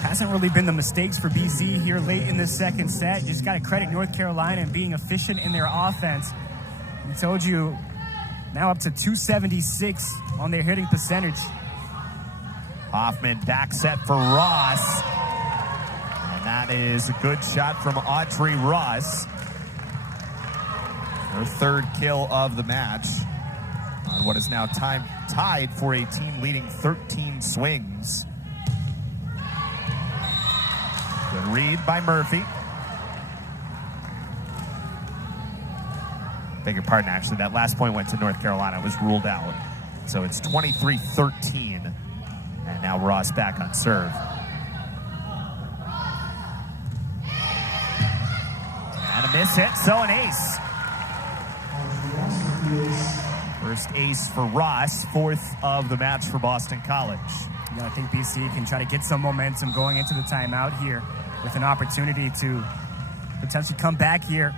Hasn't really been the mistakes for BC here late in the second set. You just got to credit North Carolina and being efficient in their offense. We told you, now up to 276 on their hitting percentage. Hoffman back set for Ross. And that is a good shot from Audrey Ross. Her 3rd kill of the match on what is now tied for a team leading 13 swings. Good read by Murphy. Beg your pardon, actually. That last point went to North Carolina. It was ruled out. So it's 23-13. And now Ross back on serve. And a miss hit, so an ace. First ace for Ross, fourth of the match for Boston College. Yeah, I think BC can try to get some momentum going into the timeout here with an opportunity to potentially come back here.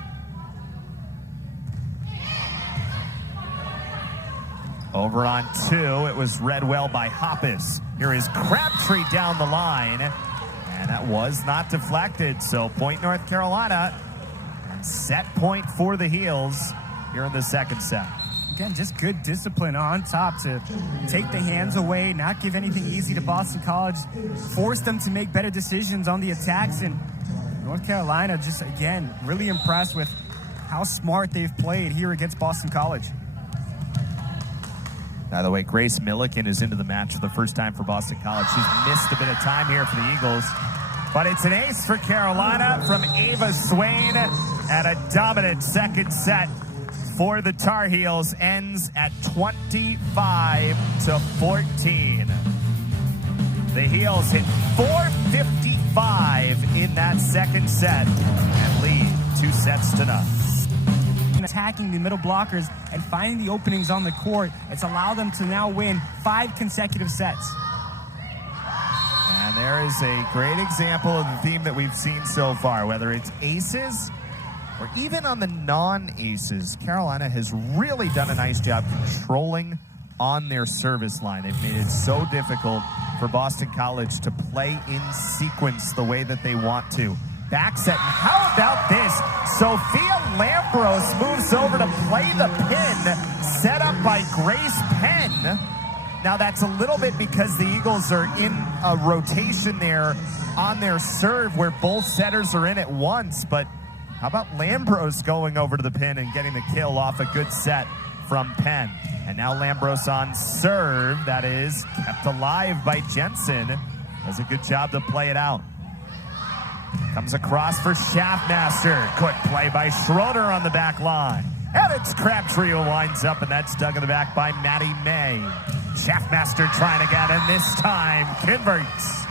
Over on two, it was read well by Hoppus. Here is Crabtree down the line, and that was not deflected. So point North Carolina, and set point for the Heels here in the second set. Again, just good discipline on top to take the hands away, not give anything easy to Boston College, force them to make better decisions on the attacks. And North Carolina just, again, really impressed with how smart they've played here against Boston College. By the way, Grace Milliken is into the match for the first time for Boston College. She's missed a bit of time here for the Eagles. But it's an ace for Carolina from Ava Swain, and a dominant second set for the Tar Heels ends at 25-14. The Heels hit 455 in that second set and lead 2-0. Attacking the middle blockers and finding the openings on the court, it's allowed them to now win 5 consecutive sets. And there is a great example of the theme that we've seen so far, whether it's aces or even on the non-aces. Carolina has really done a nice job controlling on their service line. They've made it so difficult for Boston College to play in sequence the way that they want to. Back set, and how about this? Sophia Lambros moves over to play the pin, set up by Grace Penn. Now that's a little bit because the Eagles are in a rotation there on their serve where both setters are in at once, but how about Lambros going over to the pin and getting the kill off a good set from Penn? And now Lambros on serve, that is kept alive by Jensen. Does a good job to play it out. Comes across for Schaffmaster. Quick play by Schroeder on the back line. And it's Crabtree who winds up, and that's dug in the back by Maddie May. Schaffmaster trying again, and this time converts.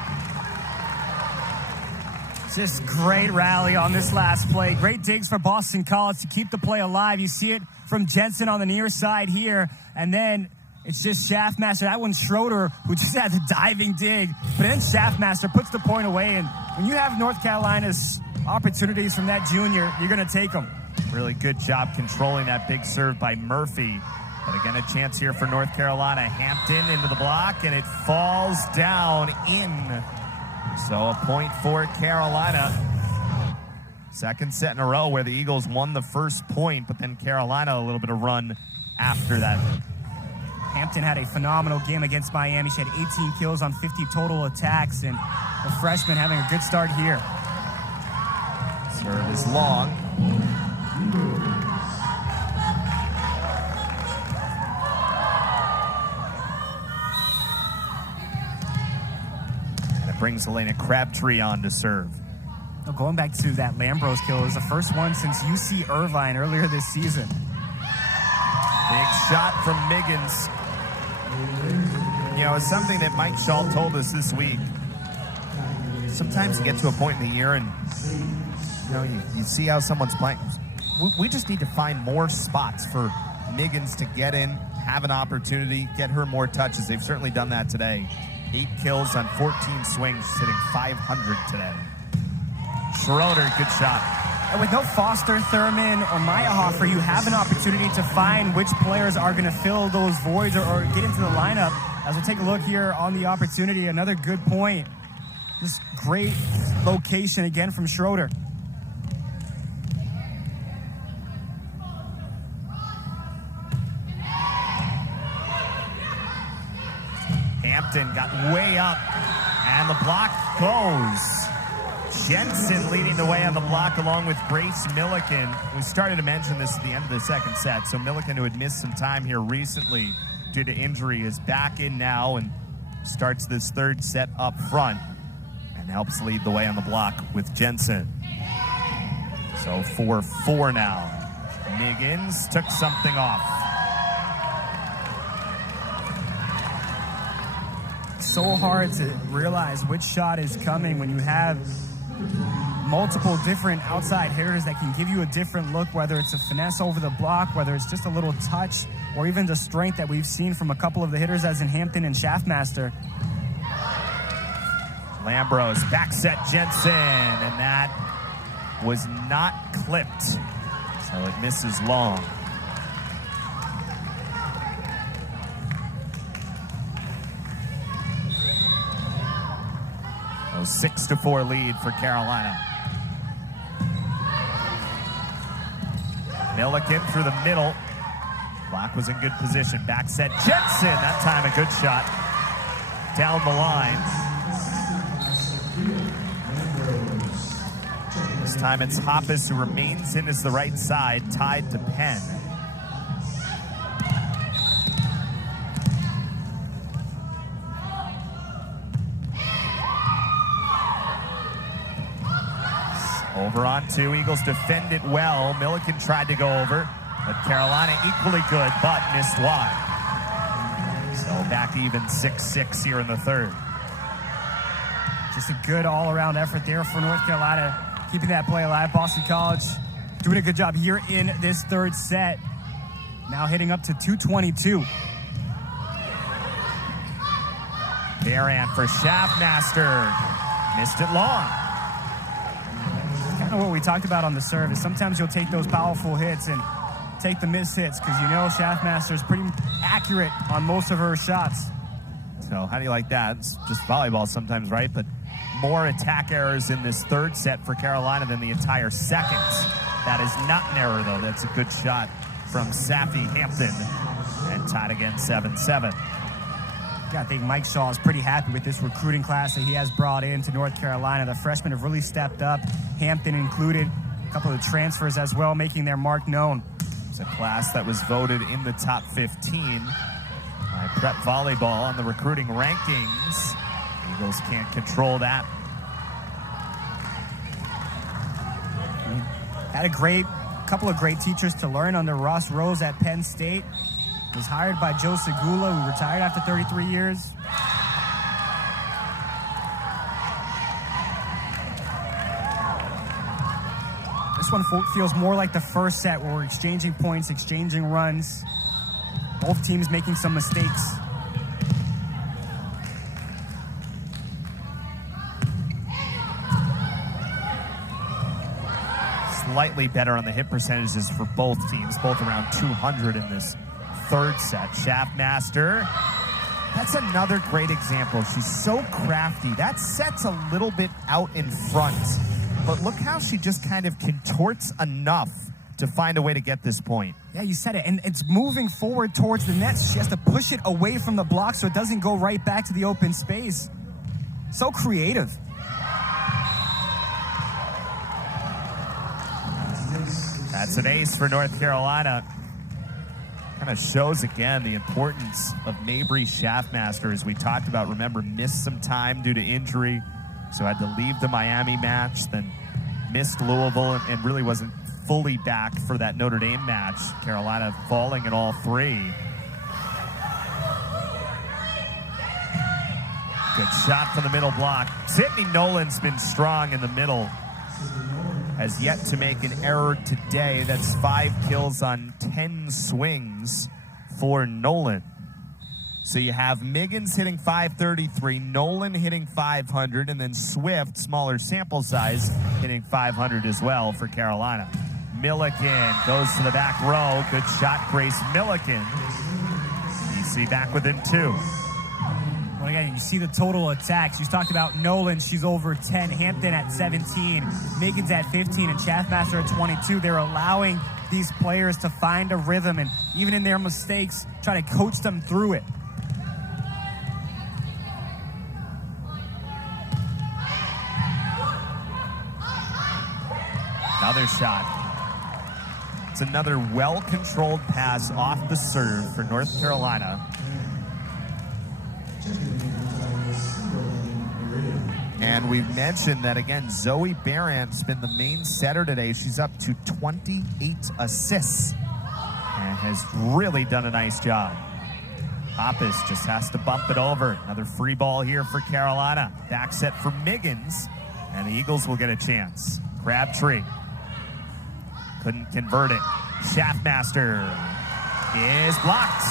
Just great rally on this last play. Great digs for Boston College to keep the play alive. You see it from Jensen on the near side here, and then it's just Schaffmaster. That one's Schroeder, who just had the diving dig. But then Schaffmaster puts the point away. And when you have North Carolina's opportunities from that junior, you're going to take them. Really good job controlling that big serve by Murphy. But again, a chance here for North Carolina. Hampton into the block, and it falls down in. So a point for Carolina. Second set in a row where the Eagles won the first point, but then Carolina a little bit of run after that. Hampton had a phenomenal game against Miami. She had 18 kills on 50 total attacks, and the freshman having a good start here. Serve is long. And it brings Elena Crabtree on to serve. Well, going back to that Lambros kill, it was the first one since UC Irvine earlier this season. Big shot from Miggins. You know, it's something that Mike Schall told us this week. Sometimes you get to a point in the year and, you know, you see how someone's playing. We just need to find more spots for Miggins to get in, have an opportunity, get her more touches. They've certainly done that today. 8 kills on 14 swings, hitting 500 today. Schroeder, good shot. And with no Foster, Thurman, or Meyerhofer, you have an opportunity to find which players are going to fill those voids or get into the lineup. As we'll take a look here on the opportunity, another good point. Just great location again from Schroeder. Hampton got way up, and the block goes. Jensen leading the way on the block along with Grace Milliken. We started to mention this at the end of the second set. So Milliken, who had missed some time here recently due to injury, is back in now and starts this third set up front and helps lead the way on the block with Jensen. So 4-4 now. Miggins took something off. So hard to realize which shot is coming when you have multiple different outside hitters that can give you a different look, whether it's a finesse over the block, whether it's just a little touch, or even the strength that we've seen from a couple of the hitters as in Hampton and Schaffmaster. Lambros back set Jensen, and that was not clipped, so it misses long. A 6-4 lead for Carolina. Milliken through the middle. Block was in good position. Back set Jensen. That time a good shot down the line. This time it's Hoppus who remains in as the right side, tied to Penn. Over on two. Eagles defend it well. Milliken tried to go over, but Carolina equally good, but missed wide. So back even 6-6 here in the third. Just a good all-around effort there for North Carolina, keeping that play alive. Boston College doing a good job here in this third set. Now hitting up to 222. Baran for Schaffmaster. Missed it long. Kind of what we talked about on the serve is sometimes you'll take those powerful hits and take the miss hits because you know Schaffmaster is pretty accurate on most of her shots. So how do you like that? It's just volleyball sometimes, right? But more attack errors in this third set for Carolina than the entire second. That is not an error, though. That's a good shot from Safi Hampton, and tied again 7-7. Yeah, I think Mike Shaw is pretty happy with this recruiting class that he has brought into North Carolina. The freshmen have really stepped up, Hampton included. A couple of transfers as well, making their mark known. It's a class that was voted in the top 15 by Prep Volleyball on the recruiting rankings. Eagles can't control that. Had a couple of great teachers to learn under Ross Rose at Penn State. Was hired by Joe Segula, who retired after 33 years. This one feels more like the first set where we're exchanging points, exchanging runs. Both teams making some mistakes. Slightly better on the hit percentages for both teams, both around 200 in this third set. Schaffmaster, that's another great example. She's so crafty. That set's a little bit out in front, but look how she just kind of contorts enough to find a way to get this point. Yeah, you said it, and it's moving forward towards the net, so she has to push it away from the block so it doesn't go right back to the open space. So creative. That's an ace for North Carolina. Kind of shows again the importance of Mabry Schaffmaster, as we talked about. Remember, missed some time due to injury, so had to leave the Miami match, then missed Louisville, and really wasn't fully back for that Notre Dame match. Carolina falling in all three. Good shot from the middle block. Sydney Nolan's been strong in the middle. Has yet to make an error today. That's 5 kills on 10 swings for Nolan. So you have Miggins hitting 533, Nolan hitting 500, and then Swift, smaller sample size, hitting 500 as well for Carolina. Milliken goes to the back row. Good shot, Grace Milliken. DC back within 2. Well, again, you see the total attacks. You talked about Nolan. She's over 10. Hampton at 17. Miggins at 15. And Schaffmaster at 22. They're allowing these players to find a rhythm and even in their mistakes, try to coach them through it. Another shot. It's another well-controlled pass off the serve for North Carolina. And we've mentioned that, again, Zoe Barant's been the main setter today. She's up to 28 assists and has really done a nice job. Hoppus just has to bump it over. Another free ball here for Carolina. Back set for Miggins, and the Eagles will get a chance. Crabtree couldn't convert it. Schaffmaster is blocked.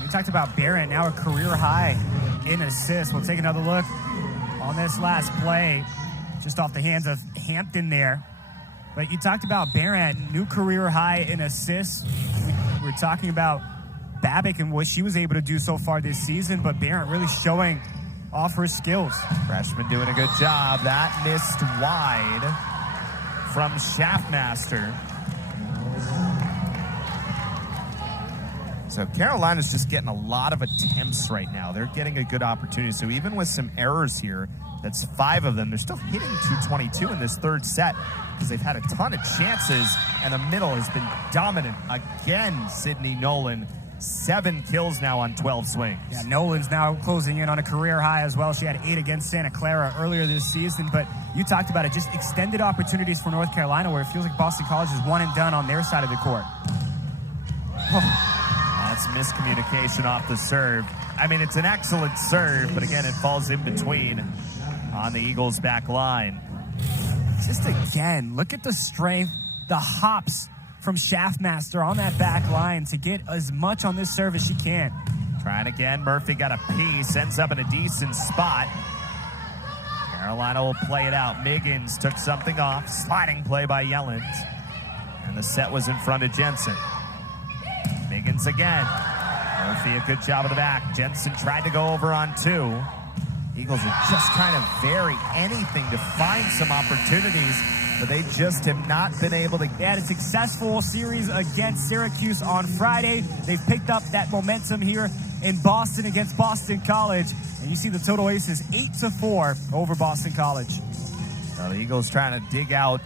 We talked about Barrett, now a career high in assists. We'll take another look on this last play, just off the hands of Hampton there. But you talked about Barrett, new career high in assists. We're talking about Babick and what she was able to do so far this season, but Barrett really showing off her skills. Freshman doing a good job. That missed wide from Schaffmaster. So Carolina's just getting a lot of attempts right now. They're getting a good opportunity. So even with some errors here, that's 5 of them, they're still hitting 222 in this third set because they've had a ton of chances, and the middle has been dominant. Again, Sydney Nolan, 7 kills now on 12 swings. Yeah, Nolan's now closing in on a career high as well. She had 8 against Santa Clara earlier this season, but you talked about it, just extended opportunities for North Carolina where it feels like Boston College is one and done on their side of the court. That's miscommunication off the serve. I mean, it's an excellent serve, but again, it falls in between on the Eagles' back line. Just again, look at the strength, the hops from Schaffmaster on that back line to get as much on this serve as she can. Trying again, Murphy got a piece, ends up in a decent spot. Carolina will play it out. Miggins took something off, sliding play by Yellens, and the set was in front of Jensen. Miggins again. Murphy, a good job of the back. Jensen tried to go over on 2. Eagles are just trying to vary anything to find some opportunities, but they just have not been able to. They had a successful series against Syracuse on Friday. They've picked up that momentum here in Boston against Boston College, and you see the total aces 8-4 over Boston College. Now the Eagles trying to dig out,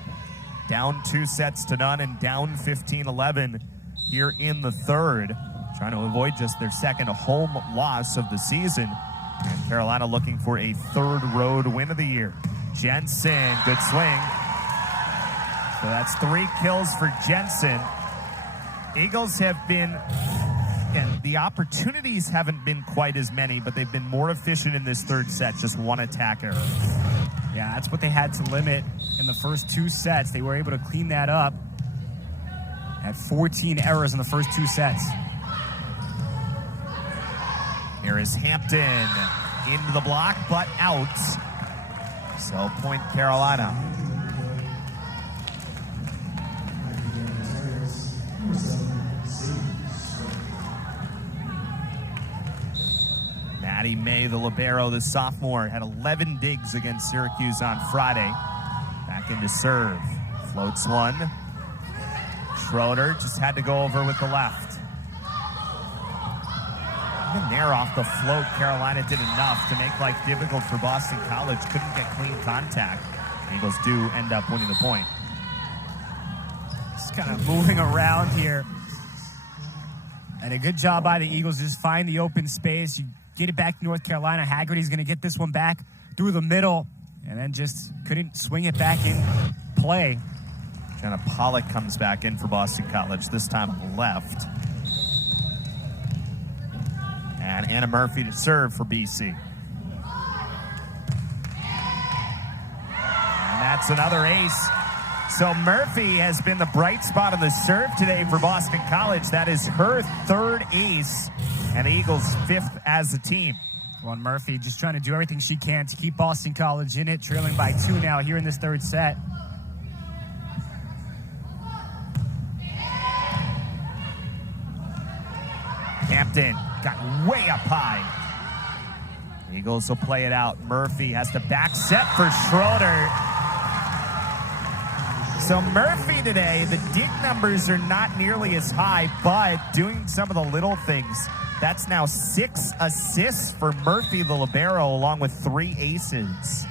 down 2-0 and down 15-11 here in the third, trying to avoid just their second home loss of the season. And Carolina looking for a 3rd road win of the year. Jensen, good swing. So that's 3 kills for Jensen. Eagles have been, and the opportunities haven't been quite as many, but they've been more efficient in this third set, just 1 attack error. Yeah, that's what they had to limit in the first 2 sets. They were able to clean that up. Had 14 errors in the first 2 sets. Here is Hampton into the block, but out. So point Carolina. Maddie May, the libero, the sophomore, had 11 digs against Syracuse on Friday. Back into serve. Floats one. Schroeder just had to go over with the left. Even there off the float, Carolina did enough to make life difficult for Boston College. Couldn't get clean contact. The Eagles do end up winning the point. Just kind of moving around here. And a good job by the Eagles. Just find the open space. You get it back to North Carolina. Haggerty's going to get this one back through the middle. And then just couldn't swing it back in play. Jenna Pollock comes back in for Boston College, this time on the left. And Anna Murphy to serve for BC. And that's another ace. So Murphy has been the bright spot on the serve today for Boston College. That is her 3rd ace, and the Eagles 5th as a team. Well, Murphy just trying to do everything she can to keep Boston College in it, trailing by 2 now here in this 3rd set. Hampton got way up high. Eagles will play it out. Murphy has to back set for Schroeder. So Murphy today, the dig numbers are not nearly as high, but doing some of the little things. That's now 6 assists for Murphy, the libero, along with 3 aces.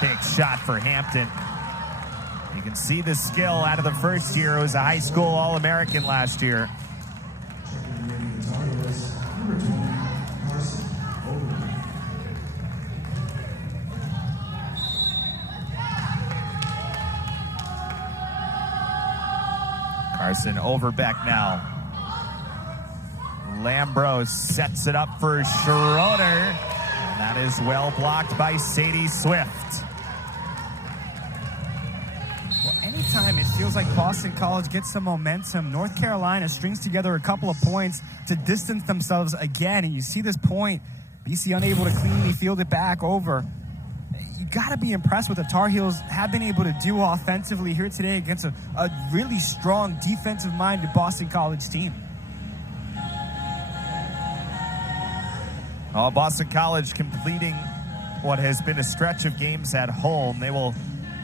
Big shot for Hampton. You can see the skill out of the first year. It was a high school All-American last year. Carson Overbeck now. Lambros sets it up for Schroeder. And that is well blocked by Sadie Swift. Well, anytime it feels like Boston College gets some momentum, North Carolina strings together a couple of points to distance themselves again. And you see this point, BC unable to cleanly field it back over. You got to be impressed with what the Tar Heels have been able to do offensively here today against a really strong defensive-minded Boston College team. Boston College completing what has been a stretch of games at home. They will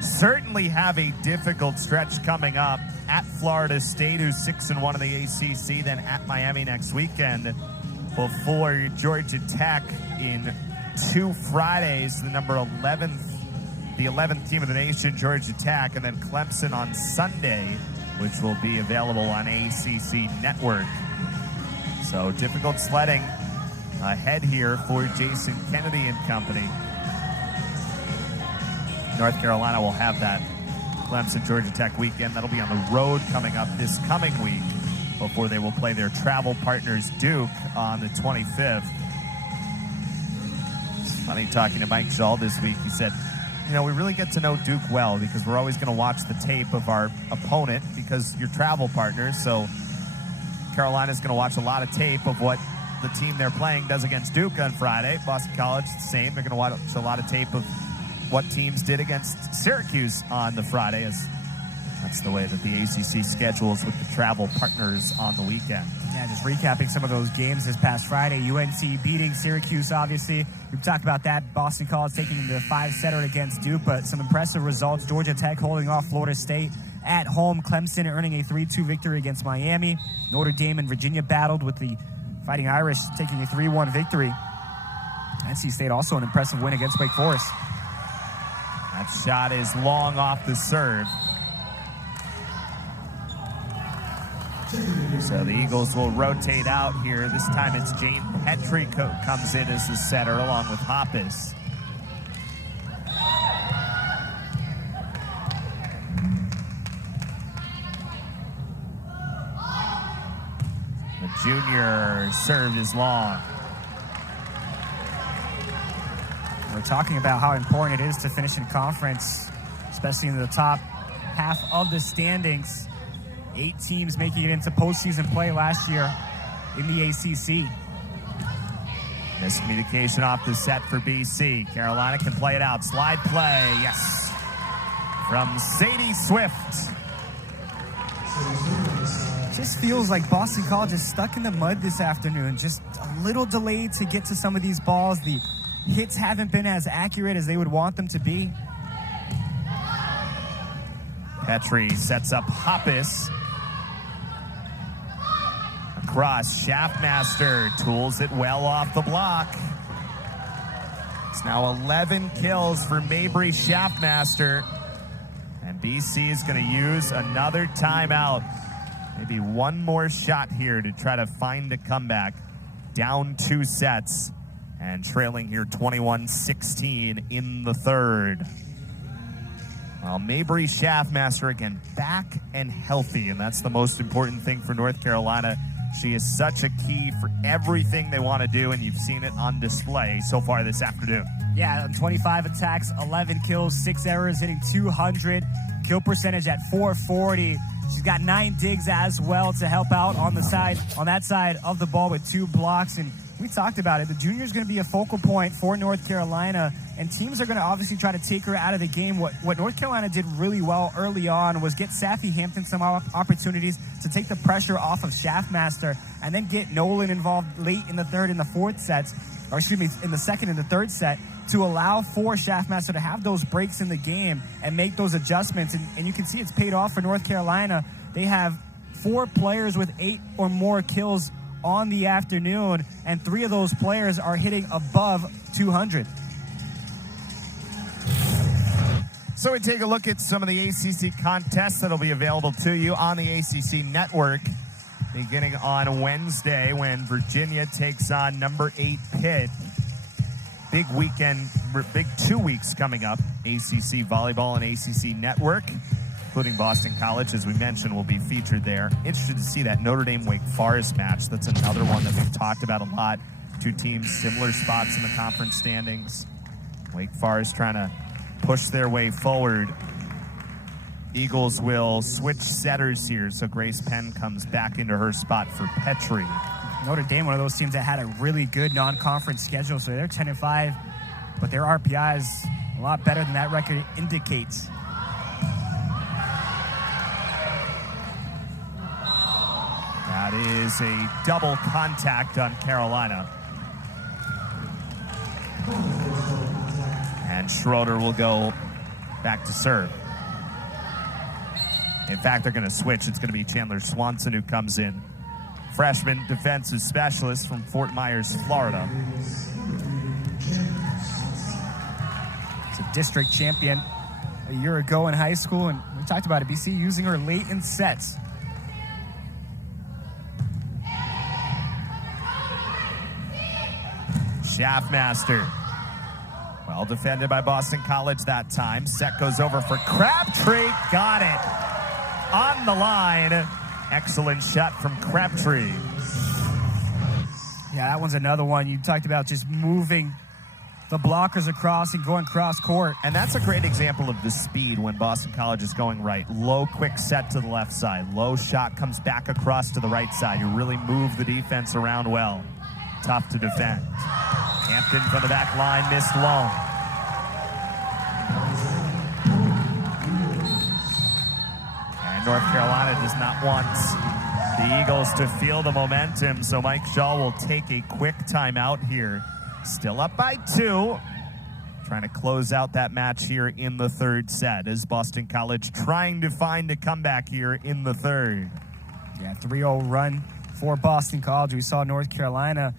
certainly have a difficult stretch coming up at Florida State, who's 6-1 in the ACC, then at Miami next weekend, before Georgia Tech in 2 Fridays, the 11th team of the nation, Georgia Tech, and then Clemson on Sunday, which will be available on ACC Network. So difficult sledding ahead here for Jason Kennedy and company. North Carolina will have that Clemson Georgia Tech weekend. That'll be on the road coming up this coming week before they will play their travel partners Duke on the 25th. It's funny talking to Mike Shull this week. He said, you know, we really get to know Duke well because we're always going to watch the tape of our opponent because you're travel partners. So Carolina's going to watch a lot of tape of what the team they're playing does against Duke on Friday. Boston College, the same. They're going to watch a lot of tape of what teams did against Syracuse on the Friday, as that's the way that the ACC schedules with the travel partners on the weekend. Yeah, just recapping some of those games this past Friday. UNC beating Syracuse, obviously. We've talked about that. Boston College taking the 5-setter against Duke, but some impressive results. Georgia Tech holding off Florida State at home. Clemson earning a 3-2 victory against Miami. Notre Dame and Virginia battled with the Fighting Irish taking a 3-1 victory. NC State also an impressive win against Wake Forest. That shot is long off the serve. So the Eagles will rotate out here. This time it's Jane Petrie comes in as the setter along with Hoppus. The junior serve is long. We're talking about how important it is to finish in conference, especially in the top half of the standings. 8 teams making it into postseason play last year in the ACC. Miscommunication off the set for BC. Carolina can play it out. Slide play, yes, from Sadie Swift. Just feels like Boston College is stuck in the mud this afternoon. Just a little delayed to get to some of these balls. The hits haven't been as accurate as they would want them to be. Petrie sets up Hoppus. Across, Schaffmaster tools it well off the block. It's now 11 kills for Mabry Schaffmaster. And BC is going to use another timeout. Maybe one more shot here to try to find a comeback. Down 2 sets and trailing here 21-16 in the third. Well, Mabry Schaffmaster again back and healthy, and that's the most important thing for North Carolina. She is such a key for everything they want to do, and you've seen it on display so far this afternoon. Yeah, 25 attacks, 11 kills, 6 errors, hitting 200. Kill percentage at 440. She's got 9 digs as well to help out on that side of the ball with 2 blocks. And we talked about it. The junior is going to be a focal point for North Carolina, and teams are going to obviously try to take her out of the game. What North Carolina did really well early on was get Safi Hampton some opportunities to take the pressure off of Schaffmaster, and then get Nolan involved late in the third and the fourth sets, or excuse me, in the second and the third set, to allow for Schaffmaster to have those breaks in the game and make those adjustments. And you can see it's paid off for North Carolina. They have 4 players with 8 or more kills on the afternoon, and 3 of those players are hitting above 200. So we take a look at some of the ACC contests that'll be available to you on the ACC network beginning on Wednesday when Virginia takes on number 8 Pitt. Big weekend, big 2 weeks coming up. ACC Volleyball and ACC network, including Boston College, as we mentioned, will be featured there. Interested to see that Notre Dame-Wake Forest match. That's another one that we've talked about a lot. Two teams, similar spots in the conference standings. Wake Forest trying to push their way forward. Eagles will switch setters here, so Grace Penn comes back into her spot for Petrie. Notre Dame, one of those teams that had a really good non-conference schedule, so they're 10-5, but their RPI is a lot better than that record indicates. That is a double contact on Carolina. And Schroeder will go back to serve. In fact, they're going to switch. It's going to be Chandler Swanson who comes in. Freshman defensive specialist from Fort Myers, Florida. It's a district champion a year ago in high school, and we talked about it. BC using her late in sets. Schaffmaster. Well defended by Boston College that time. Set goes over for Crabtree. Got it. On the line. Excellent shot from Crabtree. Yeah, that one's another one. You talked about just moving the blockers across and going cross court. And that's a great example of the speed when Boston College is going right. Low, quick set to the left side. Low shot comes back across to the right side. You really move the defense around well. Tough to defend. Hampton from the back line, missed long. And North Carolina does not want the Eagles to feel the momentum, so Mike Shaw will take a quick timeout here. Still up by 2. Trying to close out that match here in the third set as Boston College trying to find a comeback here in the third. Yeah, 3-0 run for Boston College. We saw North Carolina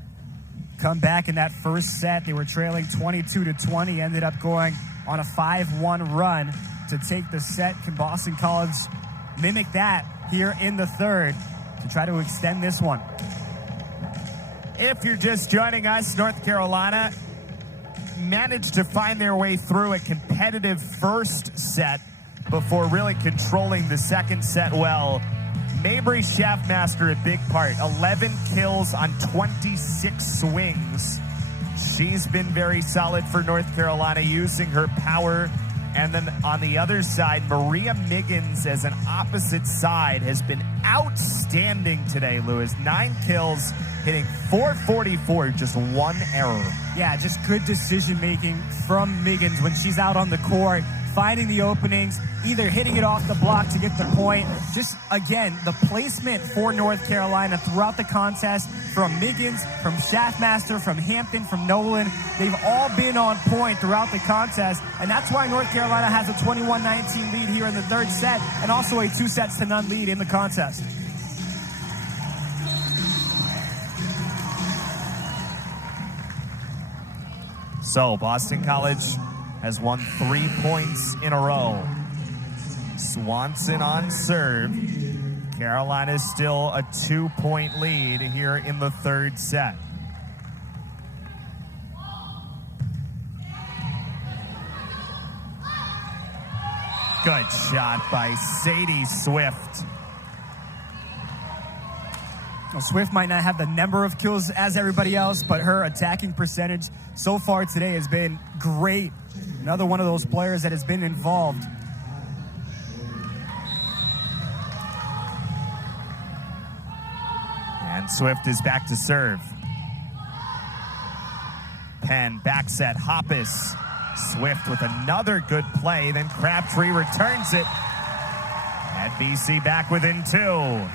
come back in that first set. They were trailing 22-20, ended up going on a 5-1 run to take the set. Can Boston College mimic that here in the third to try to extend this one? If you're just joining us, North Carolina managed to find their way through a competitive first set before really controlling the second set well. Mabry Schaffmaster a big part. 11 kills on 26 swings. She's been very solid for North Carolina, using her power. And then on the other side, Maria Miggins as an opposite side has been outstanding today, Lewis. 9 kills, hitting .444, just 1 error. Yeah, just good decision-making from Miggins when she's out on the court, finding the openings, either hitting it off the block to get the point. Just, again, the placement for North Carolina throughout the contest from Miggins, from Schaffmaster, from Hampton, from Nolan. They've all been on point throughout the contest, and that's why North Carolina has a 21-19 lead here in the third set and also a 2-0 lead in the contest. So Boston College has won 3 points in a row. Swanson on serve. Carolina is still a 2-point lead here in the third set. Good shot by Sadie Swift. Well, Swift might not have the number of kills as everybody else, but her attacking percentage so far today has been great. Another one of those players that has been involved. And Swift is back to serve. Penn back set, Hoppus. Swift with another good play, then Crabtree returns it. And BC back within 2.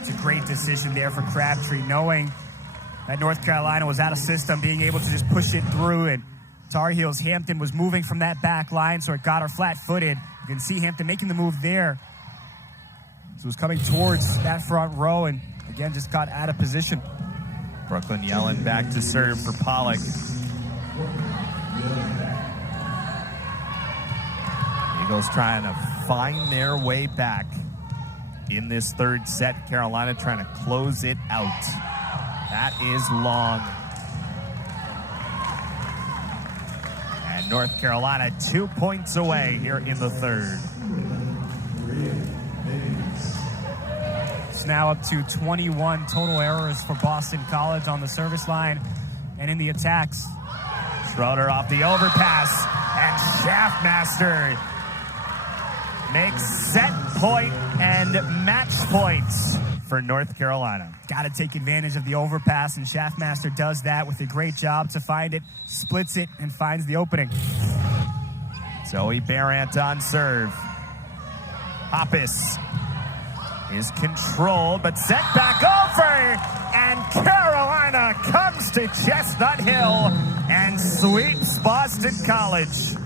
It's a great decision there for Crabtree, knowing that North Carolina was out of system, being able to just push it through. And Tar Heels Hampton was moving from that back line, so it got her flat-footed. You can see Hampton making the move there. So it was coming towards that front row, and again, just got out of position. Brooklyn Yellen back to serve for Pollock. Eagles trying to find their way back in this third set. Carolina trying to close it out. That is long. And North Carolina 2 points away here in the third. It's now up to 21 total errors for Boston College on the service line and in the attacks. Schroeder off the overpass, and Schaffmaster makes set point and match points for North Carolina. Got to take advantage of the overpass, and Schaffmaster does that with a great job to find it, splits it, and finds the opening. Zoe Barant on serve. Hoppus is controlled, but set back over, and Carolina comes to Chestnut Hill and sweeps Boston College.